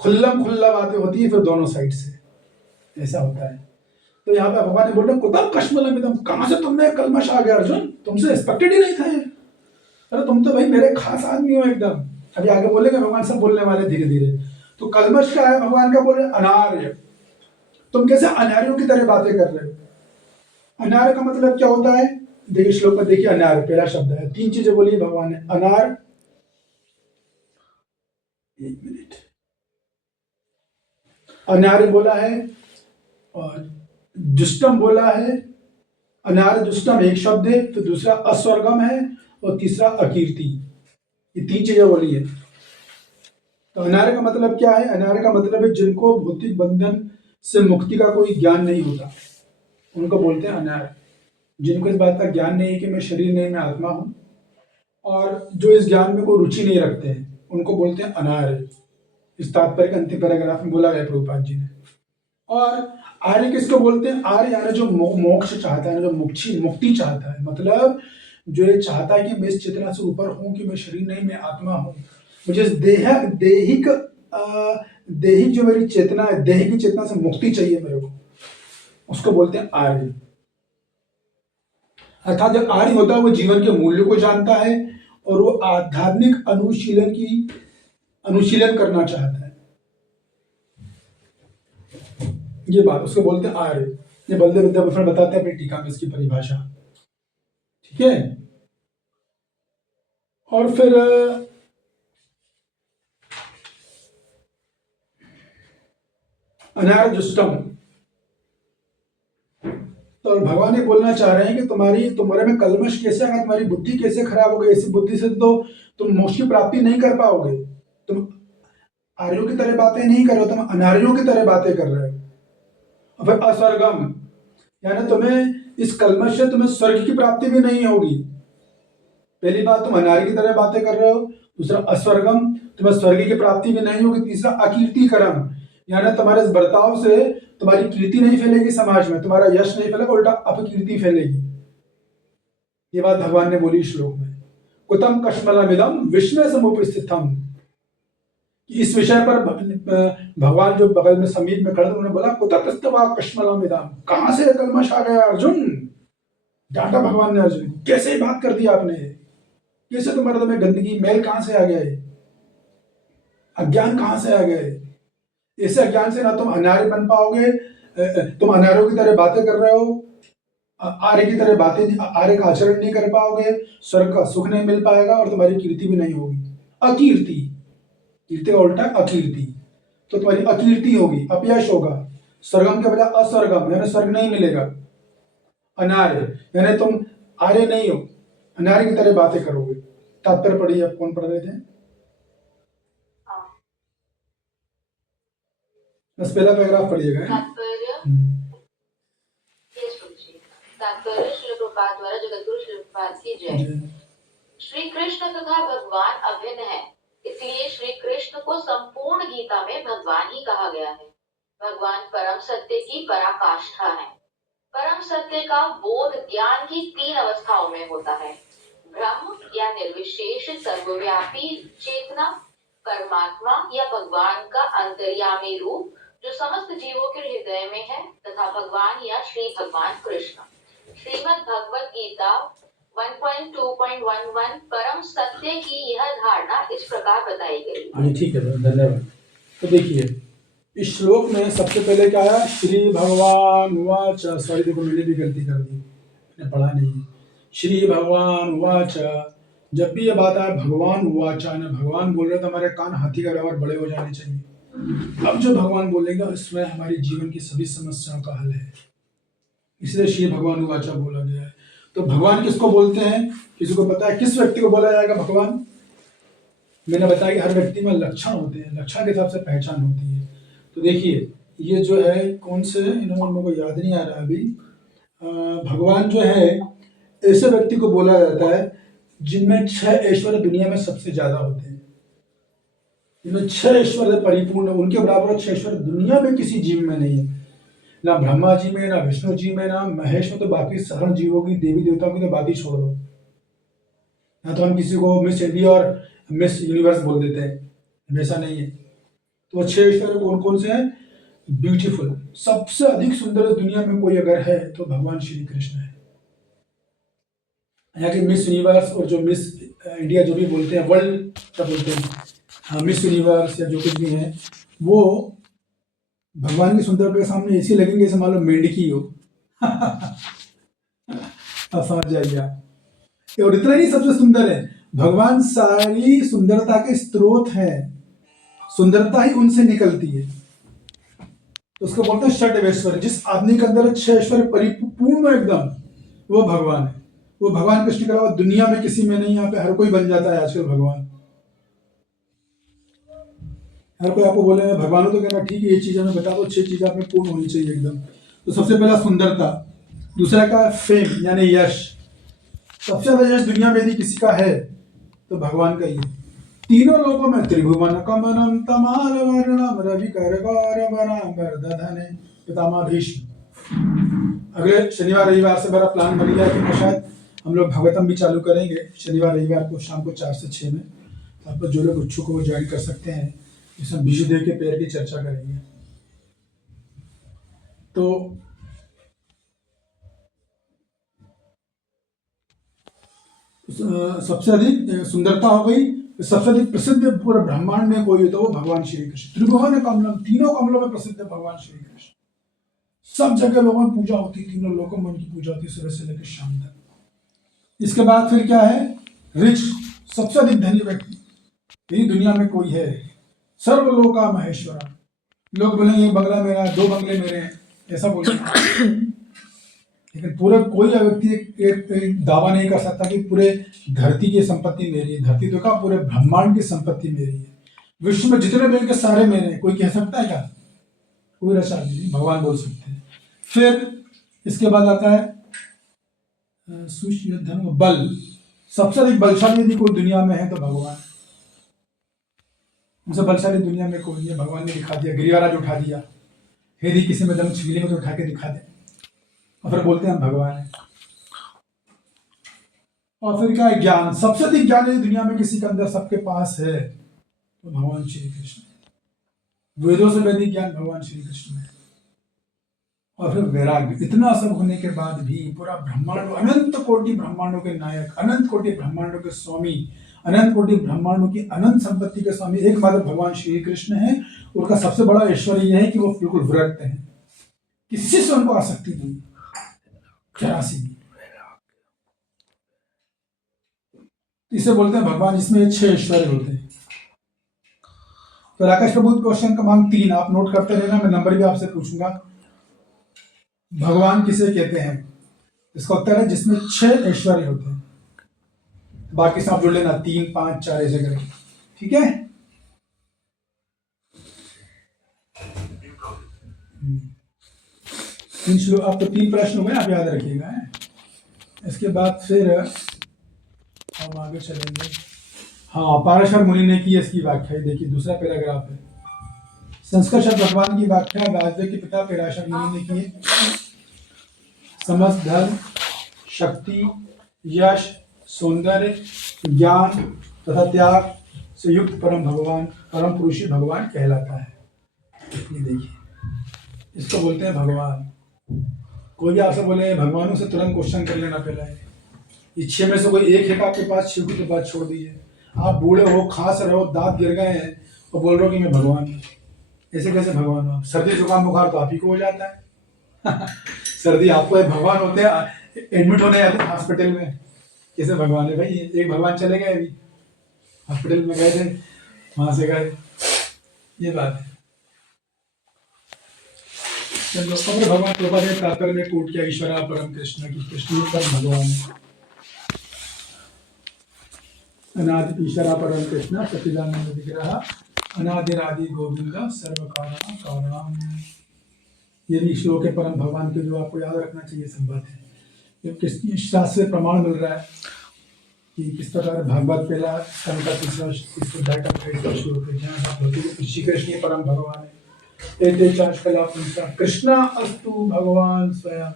खुल्लम खुल्ला बातें होती है फिर दोनों साइड से। ऐसा होता है। तो यहाँ पे भगवान ने बोल रहे कुतम कश्मलम इदम, कहाँ से तुमने कलमश आ गया अर्जुन, तुमसे एक्सपेक्टेड ही नहीं था ये। अरे तुम तो भाई मेरे खास आदमी हो एकदम। अभी आगे बोलेंगे भगवान, सब बोलने वाले धीरे धीरे। तो कलमश क्या है, भगवान क्या बोल रहे, अनार्य। तुम कैसे अनार्यों की तरह बातें कर रहे हो। अनार्य का मतलब क्या होता है, देखिए श्लोक में देखिए, अनार्य पहला शब्द है, 3 चीजें बोली भगवान ने। अनार, एक मिनट, अनार्य बोला है और दुष्टम बोला है। अनार्य दुष्टम एक शब्द है, फिर दूसरा अस्वर्गम है और तीसरा अकीर्ति। ये 3 चीजें बोली है। तो अनार्य का मतलब क्या है, अनार्य का मतलब है जिनको भौतिक बंधन से मुक्ति का कोई ज्ञान नहीं होता, उनको बोलते हैं अनार्य। जिनको इस बात का ज्ञान नहीं है कि मैं शरीर नहीं, मैं आत्मा हूं, और जो इस ज्ञान में कोई रुचि नहीं रखते हैं, उनको बोलते हैं अनार्य। इस तात्पर्य के अंतिम पैराग्राफ में बोला गया प्रभुपाद जी ने। और आर्य किसको बोलते हैं, आर्य यानी जो मोक्ष चाहता है, जो मुक्ति चाहता है, मतलब जो ये चाहता है कि मैं इस चेतना से ऊपर हूं, कि मैं शरीर नहीं, मैं आत्मा हूं, मुझे इस देहिक जो मेरी चेतना है, देह की चेतना से मुक्ति चाहिए मेरे को, उसको बोलते हैं आर्य। अर्थात जब आर्य होता है वो जीवन के मूल्यों को जानता है और वो आध्यात्मिक अनुशीलन करना चाहता है। ये बात उसको बोलते हैं आर्य। ये बलदेव विद्याभूषण बताते हैं अपनी टीका में इसकी परिभाषा। ठीक है। और फिर अनार्य जुष्टम, तो भगवान ये बोलना चाह रहे हैं कि तुम्हारे में कलमश कैसे आएगा, तुम्हारी बुद्धि कैसे खराब हो गई। ऐसी बुद्धि से तो तुम मोक्ष की प्राप्ति नहीं कर पाओगे। तुम आर्यों की तरह बातें नहीं कर रहे हो, तुम अनार्यों की तरह बातें कर रहे हो। और फिर अस्वर्गम, यानी तुम्हें इस कलमश से तुम्हें स्वर्ग की प्राप्ति भी नहीं होगी। पहली बात, तुम अनार्य की तरह बातें कर रहे हो। दूसरा अस्वर्गम, तुम्हें स्वर्ग की प्राप्ति भी नहीं होगी। तीसरा अकीर्तिकरम, यानी तुम्हारे इस बर्ताव से तुम्हारी कीर्ति नहीं फैलेगी समाज में, तुम्हारा यश नहीं फैलेगा, उल्टा अपकीर्ति फैलेगी। ये बात भगवान ने बोली श्लोक में। कुतम कश्मलमिदम विस्मय समुपस्थितम, इस विषय पर भगवान जो बगल में समीप में खड़े उन्होंने बोला कुतस्तवा कश्मलमिदम, कहां से कलमश आ गया अर्जुन। डांटा भगवान ने अर्जुन को, कैसे बात कर दी आपने, कैसे तुम्हारे में गंदगी मैल कहां से आ गया है, अज्ञान कहां से आ गया है। इस अज्ञान से ना तुम अनार्य बन पाओगे, तुम अनार्यों की तरह बातें कर रहे हो, आर्य की तरह बातें, आर्य का आचरण नहीं कर पाओगे, स्वर्ग का सुख नहीं मिल पाएगा और तुम्हारी कीर्ति भी नहीं होगी। अकीर्ति, कीर्ति का उल्टा अकीर्ति, तो तुम्हारी अकीर्ति होगी, अपयश होगा। स्वर्गम के बजाय अस्वर्गम, यानी स्वर्ग नहीं मिलेगा। अनार्य यानी तुम आर्य नहीं हो, अनार्य की तरह बातें करोगे। तात्पर्य पढ़िए, आप कौन पढ़ रहे थे। बस पहला पैराग्राफ पढ़िएगा। तात्पर्य श्री प्रभुपाद द्वारा जगतगुरु श्री प्रभुपाद की जय। श्री कृष्ण तथा भगवान अभिन्न है, इसलिए श्री कृष्ण को संपूर्ण गीता में भगवान ही कहा गया है। भगवान परम सत्य की पराकाष्ठा है। परम सत्य का बोध ज्ञान की 3 अवस्थाओं में होता है। ब्रह्म या निर्विशेष सर्वव्यापी चेतना, परमात्मा या भगवान का अंतर्यामी रूप जो समस्त जीवों के हृदय में है, तथा भगवान या श्री भगवान कृष्ण। श्रीमद् भगवत गीता 1.2.11 परम सत्य की यह धारणा इस प्रकार बताई गई। ठीक है, धन्यवाद। तो देखिए इस श्लोक में सबसे पहले क्या है, श्री भगवान वाच, सॉरी देखो मैंने भी गलती कर दी, मैंने पढ़ा नहीं है। श्री भगवान वाच, जब भी ये बात आए भगवान वाचा ना, भगवान बोल रहे तो हमारे कान हाथी का बराबर बड़े हो जाने चाहिए। अब जो भगवान बोलेगा इसमें हमारी जीवन की सभी समस्याओं का हल है, इसलिए श्री भगवान वाचा बोला गया है। तो भगवान किसको बोलते हैं, किसी को पता है किस व्यक्ति को बोला जाएगा भगवान। मैंने बताया कि हर व्यक्ति में लक्षण होते हैं, लक्षण के हिसाब से पहचान होती है। तो देखिए ये जो है कौन से, इन्होंने मेरे को याद नहीं आ रहा अभी। भगवान जो है ऐसे व्यक्ति को बोला जाता है जिनमें 6 ऐश्वर्य दुनिया में सबसे ज्यादा होते हैं। जिनमें 6 ऐश्वर्य परिपूर्ण, उनके बराबर 6 ऐश्वर्य दुनिया में किसी जीव में नहीं है। ना ब्रह्मा जी में, ना विष्णु जी में, ना महेश में, तो बाकी सगल जीवों की, देवी देवताओं की तो बात ही छोड़ दो। ना तो हम किसी को मिस इंडिया और मिस यूनिवर्स बोल देते हैं, वैसा नहीं है। तो 6 ऐश्वर्य कौन कौन से हैं, ब्यूटीफुल, सबसे अधिक सुंदर इस दुनिया में कोई अगर है तो भगवान श्री कृष्ण है। यहाँ के मिस यूनिवर्स और जो मिस इंडिया जो भी बोलते हैं, वर्ल्ड क्या बोलते हैं, हाँ, मिस यूनिवर्स या जो कुछ भी है, वो भगवान की सुंदरता के सामने ऐसी लगेंगे जैसे मान लो मेंढकी हो। अब समझ जाइए आप। और इतना ही सबसे सुंदर है, भगवान सारी सुंदरता के स्रोत है, सुंदरता ही उनसे निकलती है। तो उसको बोलते हैं षट ऐश्वर्य। जिस आदमी के अंदर 6 ऐश्वर्य परिपूर्ण एकदम, वो भगवान है। वो भगवान कृष्ण के अलावा दुनिया में किसी में नहीं। यहाँ पे हर कोई बन जाता है आजकल भगवान। हर कोई आपको बोले भगवान हो तो कहना ठीक है, ये चीज हमें बता दो, 6 चीजें आप में पूर्ण होनी चाहिए एकदम। तो सबसे पहला सुंदरता, दूसरा का फेम यानी यश। सबसे ज्यादा यश दुनिया में यदि किसी का है तो भगवान का ही है। तीनों लोगों में त्रिभुवन कमनम तमाल वर्णम रवि कर गौरवराम पितामह भीष्म। अगले शनिवार रविवार से मेरा प्लान बन गया कि शायद हम लोग भगवतम भी चालू करेंगे शनिवार रविवार को शाम को 4 से 6 में। तो आप जो लोग इच्छुक वो ज्वाइन कर सकते हैं। इसमें विष्णुदेव के पैर की चर्चा करेंगे। तो सबसे अधिक सुंदरता हो गई, सबसे अधिक प्रसिद्ध पूरे ब्रह्मांड में कोई हो तो वो भगवान श्री कृष्ण। त्रिभुवन कमलम, तीनों कमलों में प्रसिद्ध है भगवान श्री कृष्ण। सब जगह लोगों में पूजा होती, तीनों लोगों में उनकी पूजा होती, सुबह से लेकर शाम तक। इसके बाद फिर क्या है, रिच, सबसे अधिक धनी व्यक्ति यही दुनिया में कोई है। सर्वलोका महेश्वरा, लोग बोलेंगे एक बंगला मेरा, 2 बंगले मेरे हैं, ऐसा बोलेंगे। लेकिन पूरा कोई व्यक्ति एक दावा नहीं कर सकता कि पूरे धरती की संपत्ति मेरी है। धरती तो का पूरे ब्रह्मांड की संपत्ति मेरी है। विश्व में जितने बैंक सारे मेरे हैं, कोई कह सकता है क्या? कोई रचा नहीं, भगवान बोल सकते हैं। फिर इसके बाद आता है धन बल। सबसे अधिक बलशाली यदि कोई दुनिया में है तो भगवान। उनसे बलशाली दुनिया में कोई नहीं। भगवान ने दिखा दिया, गिरिराज उठा दिया, यदि किसी में दम छिगली में तो उठा के दिखा दे, और फिर बोलते हैं हम भगवान है। और फिर क्या है, ज्ञान। सबसे अधिक ज्ञान यदि दुनिया में किसी के अंदर सबके पास है तो भगवान श्री कृष्ण। वेदों से वैदिक ज्ञान भगवान श्री कृष्ण है। और फिर वैराग्य। इतना सब होने के बाद भी पूरा ब्रह्मांड, अनंत कोटि ब्रह्मांडों के नायक, अनंत कोटि ब्रह्मांडों के स्वामी, अनंत कोटि ब्रह्मांडों की अनंत संपत्ति के स्वामी एकमात्र भगवान श्री कृष्ण है। उनका सबसे बड़ा ऐश्वर्य यह है कि वो बिल्कुल विरक्त है, किसी से उनको आसक्ति नहीं, जरा सी। इसे बोलते हैं भगवान, जिसमें 6 ऐश्वर्य होते हैं। तो राकेश प्रभु क्वेश्चन क्रमांक 3 आप नोट करते रहना, मैं नंबर भी आपसे पूछूंगा। भगवान किसे कहते हैं? इसका उत्तर है जिसमें 6 ऐश्वर्य होते हैं। बाकी सब जोड़ लेना, 3, 5, 4 ऐसे करें, ठीक है? आपको 3 प्रश्न हो गए, आप याद रखिएगा। इसके बाद फिर हम आगे चलेंगे। हाँ, पाराशर मुनि ने की इसकी व्याख्या। देखिए दूसरा पैराग्राफ है। संस्कृत शब्द भगवान की व्याख्या व्यासदेव के पिता पाराशर मुनि ने की है। समस्त धर्म, शक्ति, यश, सौंदर्य, ज्ञान तथा त्याग से युक्त परम भगवान, परम पुरुषी भगवान कहलाता है। ये देखिए, इसको बोलते हैं भगवान। कोई भी आपसे बोले भगवानों से तुरंत क्वेश्चन कर लेना पहले, ये 6 में से कोई एक है आपके पास, 6 की बात छोड़ दीजिए। आप बूढ़े हो, खांस रहे हो, दांत गिर गए हैं और बोल रहे हो कि मैं भगवान हूँ। ऐसे कैसे भगवान हो आप? सर्दी जुकाम बुखार तो आप ही को हो जाता है। सर्दी आपको है, भगवान होते हैं एडमिट होने आते हैं हॉस्पिटल में, कैसे भगवान है भाई? एक भगवान चले गए, अभी हॉस्पिटल में गए थे, वहां से गए, ये बात है। चलो, और भगवान कृपा ने तात्पर्य में कोट किया ईश्वरा परम कृष्ण की, कृष्ण परम भगवान है। अनादि ईश्वरा परम कृष्ण सच्चिदानंद विग्रह अनादिरादि गोविंद सर्व कारण कारणम। ये भी श्लोक है परम भगवान के, जो आपको याद रखना चाहिए। सब बात है, ये किस शास्त्र से प्रमाण मिल रहा है कि किस प्रकार भागवत पहला स्कंद का 3वां अध्याय का 28वां श्लोक है, जहाँ आप होते हैं श्री कृष्ण ही परम भगवान है। कृष्णा अस्तु भगवान स्वयं।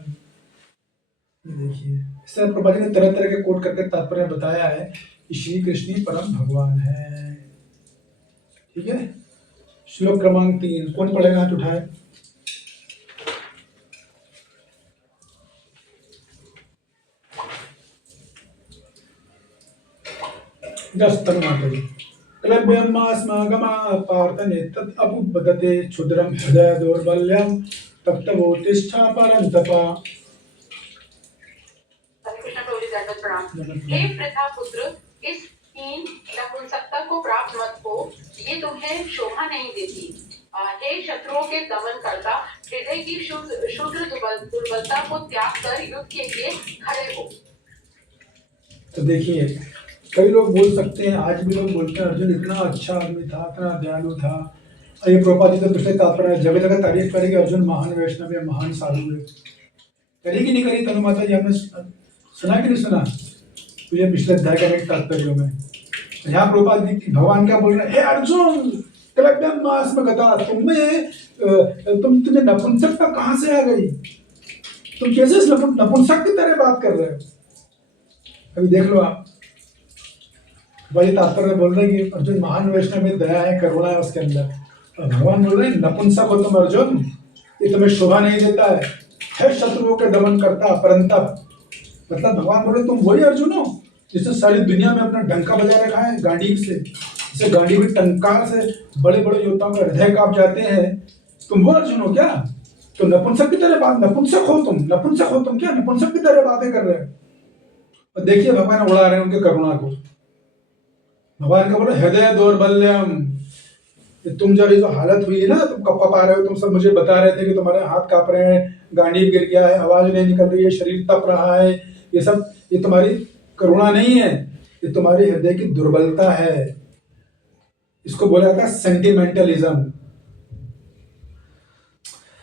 देखिए, इससे प्रभु ने तरह तरह के कोट करके तात्पर्य बताया है कि श्री कृष्ण ही परम भगवान है। ठीक है, श्लोक क्रमांक 3 कौन पढ़ेगा? हाथ उठाए। जस्तम माता जी क्लब्यमास्मागमा पार्थने तत् अपुबदते क्षुद्रम हृदय दौर्बल्यम तप्तवोतिष्ठा परंतपा। कृष्ण टोली दंडवत प्रणाम। हे प्रथा पुत्र, इस हीन नपुंसकता को प्राप्त मत हो, ये तुम्हें शोभा नहीं देती। हे शत्रुओं के दमन करता, हृदय की शुद्र दुर्बलता को त्याग कर युद्ध के लिए खड़े हो। तो देखिए, कई लोग बोल सकते हैं, आज भी लोग बोलते हैं अर्जुन इतना अच्छा आदमी था, इतना दयालु था। और ये प्रभुपाद जी तो पिछले तात्पर्य जगह जगह तारीफ करेंगे, अर्जुन महान वैष्णव है, महान साधु है। करी कि नहीं करी तनु माता जी, आपने सुना कि नहीं सुना? तो ये पिछले अध्याय का एक तात्पर्य में यहाँ प्रभुपाद जी भगवान क्या बोल रहे हैं, हे अर्जुन कलब्यम मास में गता, तुम्हें नपुंसकता कहाँ से आ गई? तुम कैसे इस नपुंसक की तरह बात कर रहे हो? अभी देख लो आप, वही तात्पर्य बोल रहे हैं कि अर्जुन महान वैष्णव में दया है, करुणा है उसके अंदर। और भगवान बोल रहे हैं नपुंसक हो तुम अर्जुन, ये तुम्हें शोभा नहीं देता है शत्रुओं के दमन करता परंतप। मतलब भगवान बोल रहे तुम वही अर्जुन हो जिसने सारी दुनिया में अपना डंका बजा रखा है गांडीव से, जैसे गांडीव की टंकार से बड़े बड़े योद्धाओं का हृदय कांप जाते हैं। तुम वो अर्जुन हो क्या? तो नपुंसक की तरह बात, नपुंसक हो तुम क्या नपुंसक की तरह बातें कर रहे हो? और देखिए भगवान उड़ा रहे हैं उनके करुणा को। भगवान का बोलो हृदय दौर्बल्यम, तुम जब ये जो हालत हुई है ना, तुम कब कप आ रहे हो, तुम सब मुझे बता रहे थे कि तुम्हारे हाथ कांप रहे हैं, गांडीव गिर गया है, आवाज नहीं निकल रही है, शरीर तप रहा है, ये सब ये तुम्हारी करुणा नहीं है, ये तुम्हारे हृदय की दुर्बलता है। इसको बोला जाता है सेंटिमेंटलिज्म।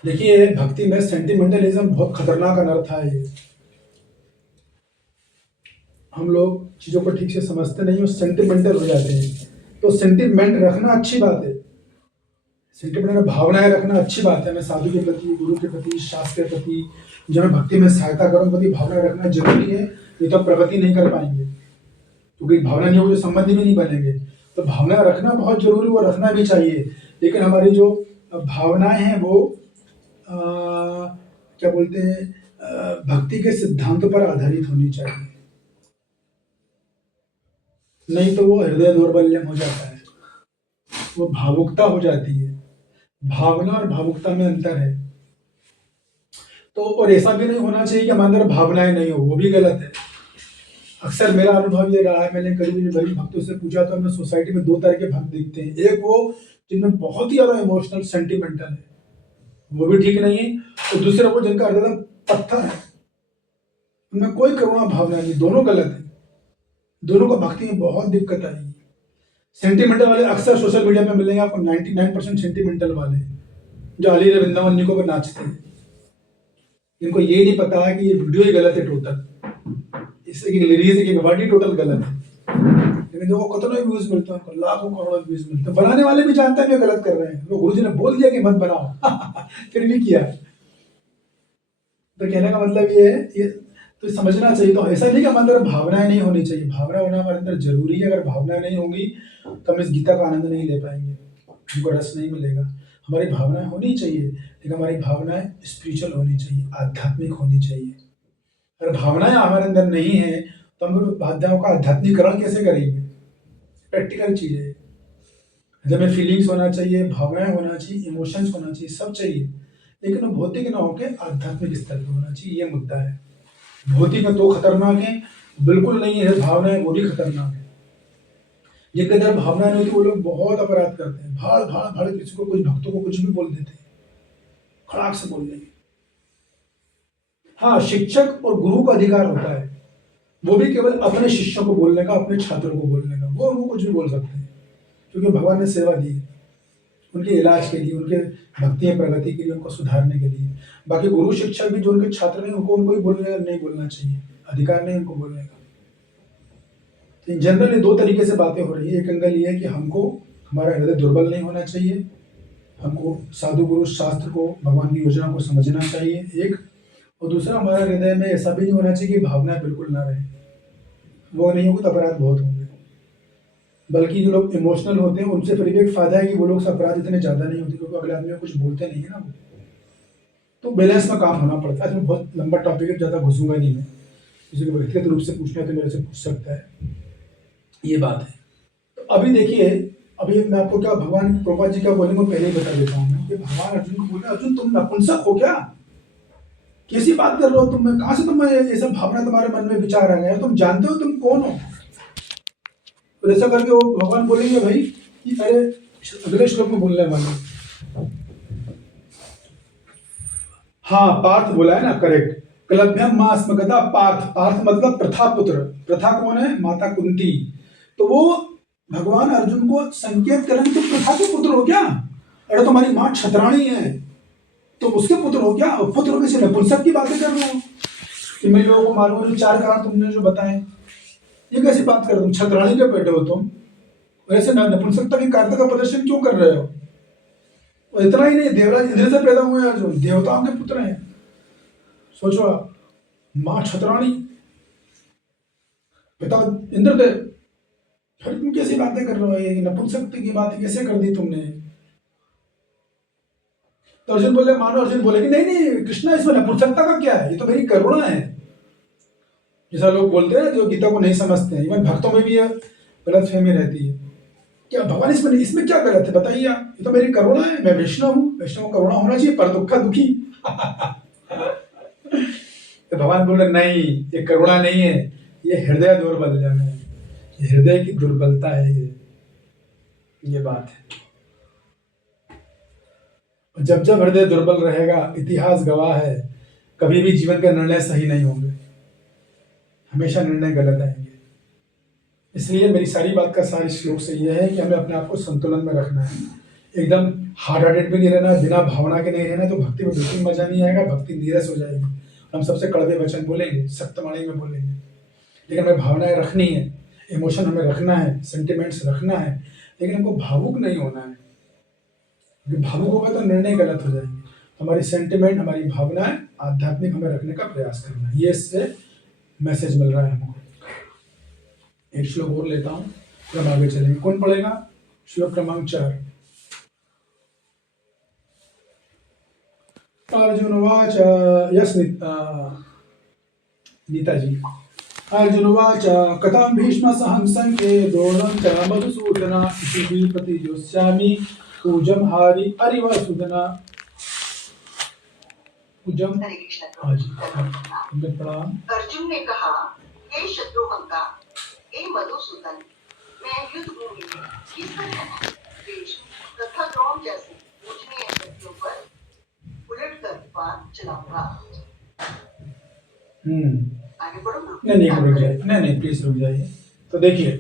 देखिए भक्ति में सेंटिमेंटलिज्म बहुत खतरनाक अनर्थ है। ये हम लोग चीजों को ठीक से समझते नहीं और सेंटिमेंटल हो जाते हैं। तो सेंटिमेंट रखना अच्छी बात है, सेंटिमेंट में भावनाएं रखना अच्छी बात है। मैं साधु के प्रति, गुरु के प्रति, शास्त्र के प्रति, जो मैं भक्ति में सहायता करूँ प्रति भावना रखना जरूरी है, नहीं तो प्रगति नहीं कर पाएंगे। क्योंकि भावना नहीं होगी तो संबंध भी नहीं बनेंगे। तो भावना रखना बहुत जरूरी, वो रखना भी चाहिए। लेकिन हमारी जो भावनाएं हैं वो क्या बोलते हैं, भक्ति के सिद्धांतों पर आधारित होनी चाहिए, नहीं तो वो हृदय दौर्बल्य हो जाता है, वो भावुकता हो जाती है। भावना और भावुकता में अंतर है। तो और ऐसा भी नहीं होना चाहिए कि हमारे अंदर भावनाएं नहीं हो, वो भी गलत है। अक्सर मेरा अनुभव ये रहा है, मैंने करीब करीब भक्तों से पूछा तो हमें सोसाइटी में दो तरह के भक्त दिखते हैं। एक वो जिनमें बहुत ही ज्यादा इमोशनल सेंटिमेंटल है, वो भी ठीक नहीं है। और दूसरा वो जिनका हृदय पत्थर है, उनमें कोई करुणा भावना नहीं, दोनों गलत है। दोनों को भक्ति में बहुत दिक्कत आई। सेंटिमेंटल वाले अक्सर सोशल मीडिया में मिलेंगे आपको, 99% सेंटिमेंटल वाले जो अली वृंदावन जी को पर नाचते हैं। इनको ये नहीं पता है कि ये वीडियो ही गलत है टोटल, इससे लिरिक्स एक वर्ड ही टोटल गलत है। लेकिन देखो कितने व्यूज मिलते हैं, लाखों करोड़ों व्यूज मिलते हैं। बनाने वाले भी जानते हैं कि गलत कर रहे हैं, वो गुरुजी ने बोल दिया कि मत बनाओ फिर भी किया। तो कहने का मतलब ये है, ये तो समझना चाहिए। तो ऐसा नहीं कि हमारे अंदर भावनाएं नहीं होनी चाहिए, भावना होना हमारे अंदर जरूरी है। अगर भावनाएं नहीं होंगी तो हम इस गीता का आनंद नहीं ले पाएंगे, हमको रस नहीं मिलेगा। हमारी भावनाएं होनी चाहिए, लेकिन हमारी भावनाएं स्पिरिचुअल होनी चाहिए, आध्यात्मिक होनी चाहिए। अगर भावनाएं हमारे अंदर नहीं है तो हम भावनाओं का आध्यात्मिकरण कैसे करेंगे? प्रैक्टिकल चीज है। हृदय में फीलिंग्स होना चाहिए, भावनाएं होना चाहिए, इमोशंस होना चाहिए, सब चाहिए, लेकिन वो भौतिक ना होकर आध्यात्मिक स्तर पर होना चाहिए। ये मुद्दा है। भौतिक में तो खतरनाक है, बिल्कुल नहीं है भावनाएं, वो भी खतरनाक है। जिनके अंदर भावनाएं नहीं होती वो लोग बहुत अपराध करते हैं, भाड़ भाड़ भाड़ किसी को, कुछ भक्तों को कुछ भी बोल देते हैं, खड़ाक से बोल देंगे। हाँ, शिक्षक और गुरु का अधिकार होता है, वो भी केवल अपने शिष्यों को बोलने का, अपने छात्रों को बोलने का। वो कुछ भी बोल सकते हैं, क्योंकि भगवान ने सेवा दी है उनके इलाज के लिए, उनके भक्ति प्रगति के लिए, उनको सुधारने के लिए। बाकी गुरु शिक्षक भी जो उनके छात्र हैं उनको ही बोलने नहीं बोलना चाहिए, अधिकार नहीं उनको बोलने का। तो इन जनरल दो तरीके से बातें हो रही है। एक एंगल ये है कि हमको हमारा हृदय दुर्बल नहीं होना चाहिए, हमको साधु गुरु शास्त्र को, भगवान की योजना को समझना चाहिए एक। और दूसरा, हमारे हृदय में ऐसा भी नहीं होना चाहिए कि भावनाएं बिल्कुल ना रहे। वो नहीं होगी तो अपराध बहुत होंगे। बल्कि जो लोग इमोशनल होते हैं उनसे फिर भी एक फायदा है कि वो लोग से अपराध इतने ज्यादा नहीं होते, क्योंकि अगले आदमी कुछ बोलते नहीं है ना वो। तो बैलेंस में काम होना पड़ता है। इसमें बहुत लंबा टॉपिक है, ज़्यादा घुसूंगा नहीं मैं। किसी को व्यक्तिगत रूप से पूछना है तो मेरे से पूछ सकता है, ये बात है। अभी देखिए, अभी मैं आपको क्या भगवान प्रभुपाद जी क्या बोलेंगे पहले ही बता देता हूँ मैं कि भगवान अर्जुन को बोले, अर्जुन तुम नपुंसक हो क्या? कैसी बात कर रहे हो तुम? कहाँ से तुम्हें ये सब भावना तुम्हारे मन में विचार आ गए? तुम जानते हो तुम कौन हो? तो ऐसा करके वो भगवान बोलेंगे भाई कि अरे अगले श्लोक में बोलने वाले, हाँ पार्थ बोला है ना, करेक्ट। कलभ्यम मां स्मगता पार्थ, पार्थ मतलब प्रथा पुत्र। प्रथा कौन है? माता कुंती। तो वो भगवान अर्जुन को संकेत करेंगे तुम प्रथा के पुत्र हो क्या? अरे तुम्हारी माँ क्षत्राणी है, तुम उसके पुत्र हो क्या? पुत्र होने से नपुंसक की बातें कर रहे हो कि मैं लोगों को मालूम है, 4 कारण तुमने जो बताए, ये कैसी बात कर रहे हो? तुम क्षत्राणी के बेटे हो तुम, वैसे नपुंसकता की कार्य का प्रदर्शन क्यों कर रहे हो? और इतना ही नहीं, देवराज इंद्र से पैदा हुए अर्जुन, देवताओं के पुत्र हैं। सोचो आप, माँ क्षत्राणी, पिता इंद्रदेव, फिर तुम कैसी बातें कर रहे हो? ये नपुंसकता की बातें कैसे कर दी तुमने? तो अर्जुन बोले, मानो अर्जुन बोले कि नहीं नहीं कृष्णा, इसमें नपुंसकता का क्या है? ये तो मेरी करुणा है। जैसा लोग बोलते हैं जो गीता को नहीं समझते हैं, इवन भक्तों में भी गलत फहमी रहती है। क्या भगवान इसमें क्या गलत है बताइए आप? ये तो मेरी करुणा है, मैं वैष्णव हूँ, वैष्णव को करुणा होना चाहिए, पर दुखा दुखी। तो भगवान बोल रहे नहीं, ये करुणा नहीं है, ये हृदय दौर्बल्य है, ये हृदय की दुर्बलता है, ये बात है। जब जब हृदय दुर्बल रहेगा, इतिहास गवाह है, कभी भी जीवन के निर्णय सही नहीं होंगे, हमेशा निर्णय गलत आएंगे। इसलिए मेरी सारी बात का सार श्लोक से यह है कि हमें अपने आप को संतुलन में रखना है, एकदम हार्ड हार्टेड भी नहीं रहना, बिना भावना के नहीं रहना, तो भक्ति में बिल्कुल मजा नहीं आएगा, भक्ति नीरस हो जाएगी। हम सबसे कड़वे वचन बोलेंगे, सख्तवाणी में बोलेंगे, लेकिन हमें भावनाएं रखनी है, इमोशन हमें रखना है, सेंटिमेंट्स रखना है, लेकिन हमको भावुक नहीं होना है। भावुक होगा तो निर्णय गलत हो जाएंगे। हमारी सेंटिमेंट, हमारी भावनाएं आध्यात्मिक हमें रखने का प्रयास करना है, ये इससे मैसेज मिल रहा है हमको। एक श्लोक और लेता हूं, फिर हम आगे चलेंगे। कौन पढ़ेगा? श्लोक क्रमांक 4। अर्जुन उवाच, यस नीताजी। अर्जुन उवाच कथं भीष्म सहं संके द्रोणं च मधुसूदन इति प्रतिजोष्यामि पूजम हारि अरिवसुदना। पूजम, हरे कृष्ण। हाँ जी, हमने पढ़ा। अर्जुन ने कहा, हे शत्रुघ्न, हे मधुसूदन, मैं युद्ध भूमि में किस तरह भीष्म तथा द्रोण जैसे पूजनीय व्यक्तियों पर उलटकर वार चलाऊंगा। आगे बढ़ो ना। नहीं रुक जाइए, नहीं प्लीज रुक जाइए। तो देखिए,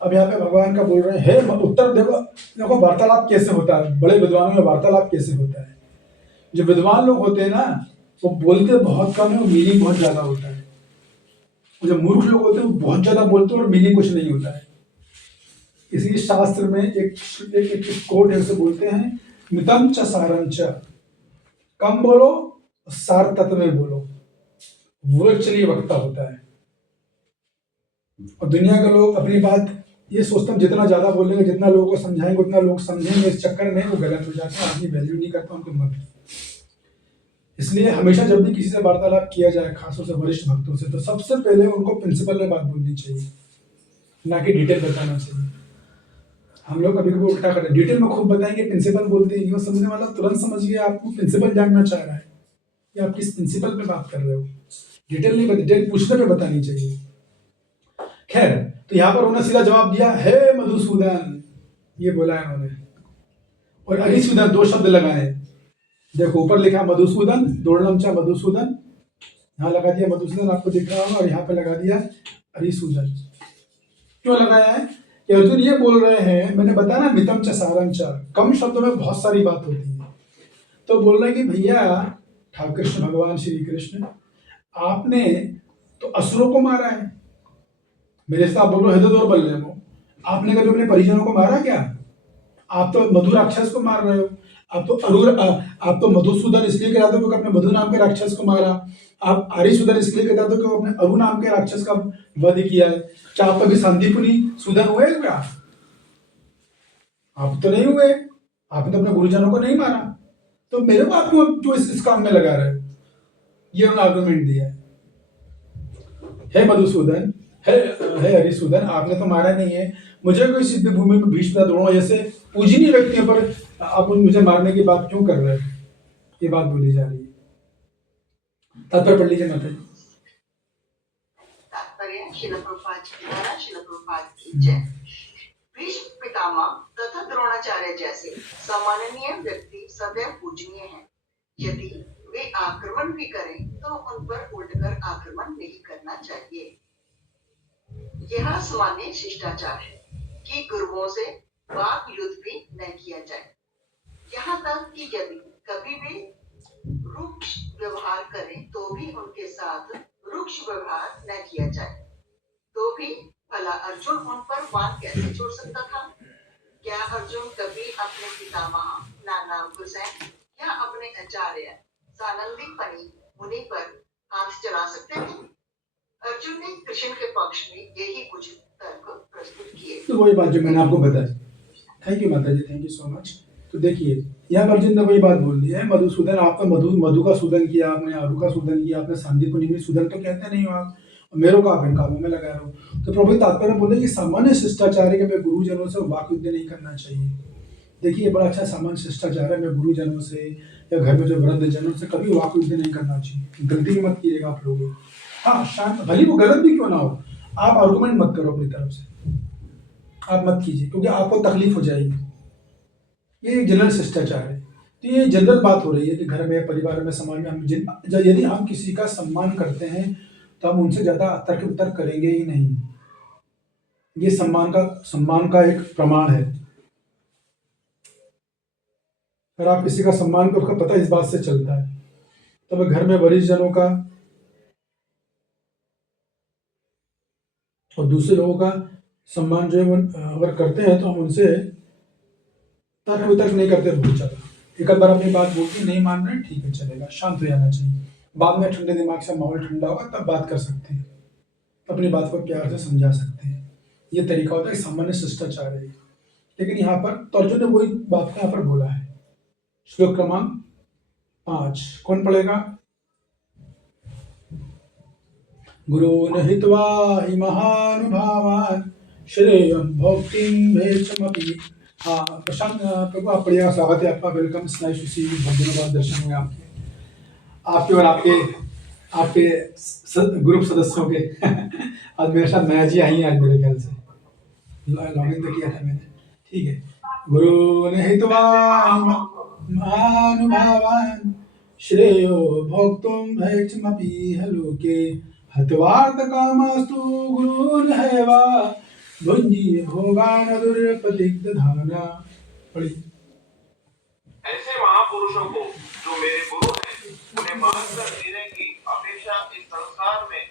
अब यहाँ पे भगवान का बोल रहे हैं, हे उत्तर देखो वार्तालाप कैसे होता है, बड़े विद्वानों में वार्तालाप कैसे होता है। जो विद्वान लोग होते हैं ना, वो बोलते बहुत कम है और मीनिंग बहुत ज्यादा होता है। जो मूर्ख लोग होते हैं वो बहुत ज्यादा बोलते हैं और मीनिंग कुछ नहीं होता है। इसी शास्त्र में एक कोट है, उसे बोलते हैं मितम च सारं च, कम बोलो सार तत्व में बोलो, वो एक्चुअली वक्ता होता है। और दुनिया के लोग अपनी बात ये सोचते हैं जितना ज्यादा बोलेंगे, जितना लोगों को समझाएंगे, उतना लोग समझेंगे, इस चक्कर में वो गलत हो जाते हैं, आदमी वैल्यू नहीं करता उनके मत। इसलिए हमेशा जब भी किसी से वार्तालाप किया जाए, खासतौर से वरिष्ठ भक्तों से, तो सबसे पहले उनको प्रिंसिपल में बात बोलनी चाहिए, ना कि डिटेल बताना चाहिए। हम लोग कभी कभी उल्टा करते हैं, डिटेल में खूब बताएंगे, प्रिंसिपल बोलते हैं, ये समझने वाला तुरंत समझ गया आपको प्रिंसिपल जानना चाह रहा है कि आप किस प्रिंसिपल पे बात कर रहे हो। डिटेल नहीं, डिटेल पूछने पे बतानी चाहिए। खैर, तो यहाँ पर उन्होंने सीधा जवाब दिया, हे मधुसूदन, ये बोला है उन्होंने, और अरिसूदन 2 शब्द लगाए। देखो ऊपर लिखा मधुसूदन, द्रोणम च मधुसूदन, यहाँ लगा दिया मधुसूदन, आपको दिख रहा होगा, और यहाँ पे लगा दिया अरिसूदन। क्यों लगाया है? कि अर्जुन ये बोल रहे हैं, मैंने बताया ना मितम च सारं च, कम शब्दों में बहुत सारी बात होती है। तो बोल रहे हैं कि भैया ठाकुर कृष्ण भगवान श्री कृष्ण, आपने तो असुरों को मारा है, मेरे साथ बोल रहे हो हृदय दौर्बल्य हो, आपने कभी अपने परिजनों को मारा क्या? आप तो मधु राक्षस को मार रहे हो, आप तो मधुसूदन इसलिए कहते हो क्योंकि अपने मधु नाम के राक्षस को मारा, आप आरिसूदन इसलिए कहते हो क्योंकि अपने अरु नाम के राक्षस का वध किया है। क्या आप कभी संदीपुनी सूदन हुए क्या? आप तो नहीं हुए, आपने तो अपने गुरुजनों को नहीं मारा, तो मेरे को आप क्यों इस काम में लगा रहे हो? ये उन्होंने आर्गुमेंट दिया है। हे मधुसूदन, हे हरिसूदन, आपने तो मारा नहीं है, मुझे कोई सिद्ध भूमि में भीष्म द्रोण जैसे पूजनीय व्यक्तियों पर आप मुझे मारने की बात क्यों कर रहे हैं? ये बात बोली जा रही है। तात्पर्य पढ़ लीजिए माता जी। तात्पर्य शिल प्रभुपाद जी द्वारा शिल प्रभुपाद की जय। भीष्म पितामह तथा द्रोणाचार्य जैसे सम्माननीय व्यक्ति सदैव पूजनीय हैं। यदि वे आक्रमण भी करें तो उन पर उलटकर आक्रमण नहीं करना चाहिए। यह सामान्य शिष्टाचार है कि गुरुओं से वाक युद्ध भी न किया जाए। यहाँ तक कि यदि कभी वे रुक्ष व्यवहार करें तो भी उनके साथ रुक्ष व्यवहार न किया जाए। तो भी भला अर्जुन उन पर बाण कैसे छोड़ सकता था? क्या अर्जुन कभी अपने पितामह नाना गुरुसेन या अपने आचार्य सानंदी पनी मुनि पर हाथ चला सकते थे? अर्जुन ने कृष्ण के पक्ष में यही कुछ तर्क प्रस्तुत किए। तो वही बात जो मैंने आपको बताई। थैंक यू माता जी, थैंक यू सो मच। तो देखिए यहाँ अर्जुन ने वही बात बोल दी है, मधुसूदन आपने मधु का सूदन किया, आपने आरु का सूदन किया, आपने सांदीपनि में सूदन तो कहते नहीं हो आप, मेरे को आप इन कामों में लगा रहे हो। तो प्रभु तात्पर्य बोले कि सामान्य शिष्टाचार है कि मैं गुरुजनों से वाक युद्ध नहीं करना चाहिए। देखिए बड़ा अच्छा सामान्य शिष्टाचार है, मैं गुरुजनों से या घर में जो वृद्धजनों से कभी वाक युद्ध नहीं करना चाहिए। गलती भी मत कीजिएगा आप लोग। हाँ शांत, भले वो गलत भी क्यों ना हो, आप आर्गुमेंट मत करो अपनी तरफ से, आप मत कीजिए क्योंकि आपको तकलीफ हो जाएगी। ये एक जनरल शिष्टाचार है। तो ये जनरल बात हो रही है कि घर में, परिवार में, समाज में यदि हम किसी का सम्मान करते हैं तो हम उनसे ज्यादा तर्क वितर्क करेंगे ही नहीं। ये सम्मान का एक प्रमाण है। अगर आप किसी का सम्मान करो, उसका पता इस बात से चलता है। तब घर में वरिष्ठ जनों का और दूसरे लोगों का सम्मान जो है अगर करते हैं तो हम उनसे तर्क वितर्क नहीं करते। बहुत ज्यादा एक बार अपनी बात बोलती नहीं मान रहे, ठीक है चलेगा, शांत हो जाना चाहिए। बाद में ठंडे दिमाग से माहौल ठंडा होगा तब बात कर सकते हैं, अपनी बात को प्यार से समझा सकते हैं। ये तरीका होता है, सामान्य शिष्टाचार है। लेकिन यहाँ पर तो अर्जुन ने वही बात को यहाँ पर बोला है। श्लोक क्रमांक 5 कौन पढ़ेगा? गुरून् हित्वा हि महानुभावान् श्रेयं भोक्तिं भेषमपि। हाँ प्रशांत प्रभु आप पढ़िएगा। स्वागत है आपका, welcome. Nice to see you. बहुत दिनों बाद दर्शन हुए आपके और आपके ग्रुप सदस्यों के। आज मेरे साथ नया जी आई हैं आज, मेरे ख्याल से लॉगिन तो किया था मैंने। ठीक है। गुरून् हित्वा महानुभावान् श्रेयो भोक्तुं भैक्षमपि लोके हत्वार्थ कामस्तु गुरून् हैवा भुंजी भोगान दुर्पतिग्धाना। पढ़ी। ऐसे महापुरुषों को जो मेरे गुरु हैं, उन्हें मानकर जीने की अपेक्षा इस संसार में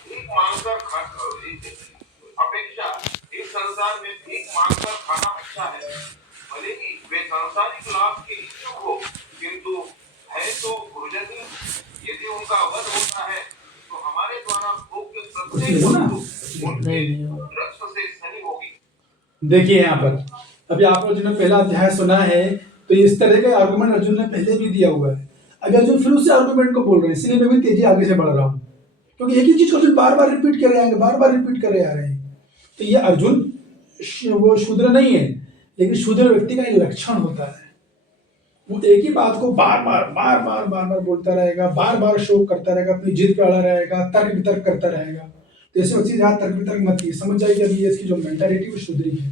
भीख मांगकर खाना अच्छा है। भले ही वे सांसारिक लाभ के इच्छुक हो, किंतु है तो गुरुजन ही। यदि उनका वध होता है तो हमारे द्वारा भोग के प्रत्येक वस्तु उनके रक्त से सनी होगी। देखिए यहाँ पर अभी आप लोगों ने पहला अध्याय सुना है, तो इस तरह का आर्गुमेंट अर्जुन ने पहले भी दिया हुआ है। अभी अर्जुन फिर उसी आर्गुमेंट को बोल रहे हैं, इसलिए मैं भी तेजी आगे से बढ़ रहा हूँ, क्योंकि एक ही चीज को अर्जुन बार बार रिपीट कर रहे हैं, बार बार रिपीट कर रहे हैं। तो ये अर्जुन वो शूद्र नहीं है, लेकिन शूद्र व्यक्ति का एक लक्षण होता है। वो एक ही बात को बार बार बोलता रहेगा, बार बार शोक करता रहेगा, अपनी जिद पे अड़ा रहेगा, तर्क वितर्क करता रहेगा। तो ऐसे व्यक्ति जहाँ तर्क वितर्क मत कीजिए, समझ जाइए अभी इसकी जो मेंटालिटी वो शूद्री है,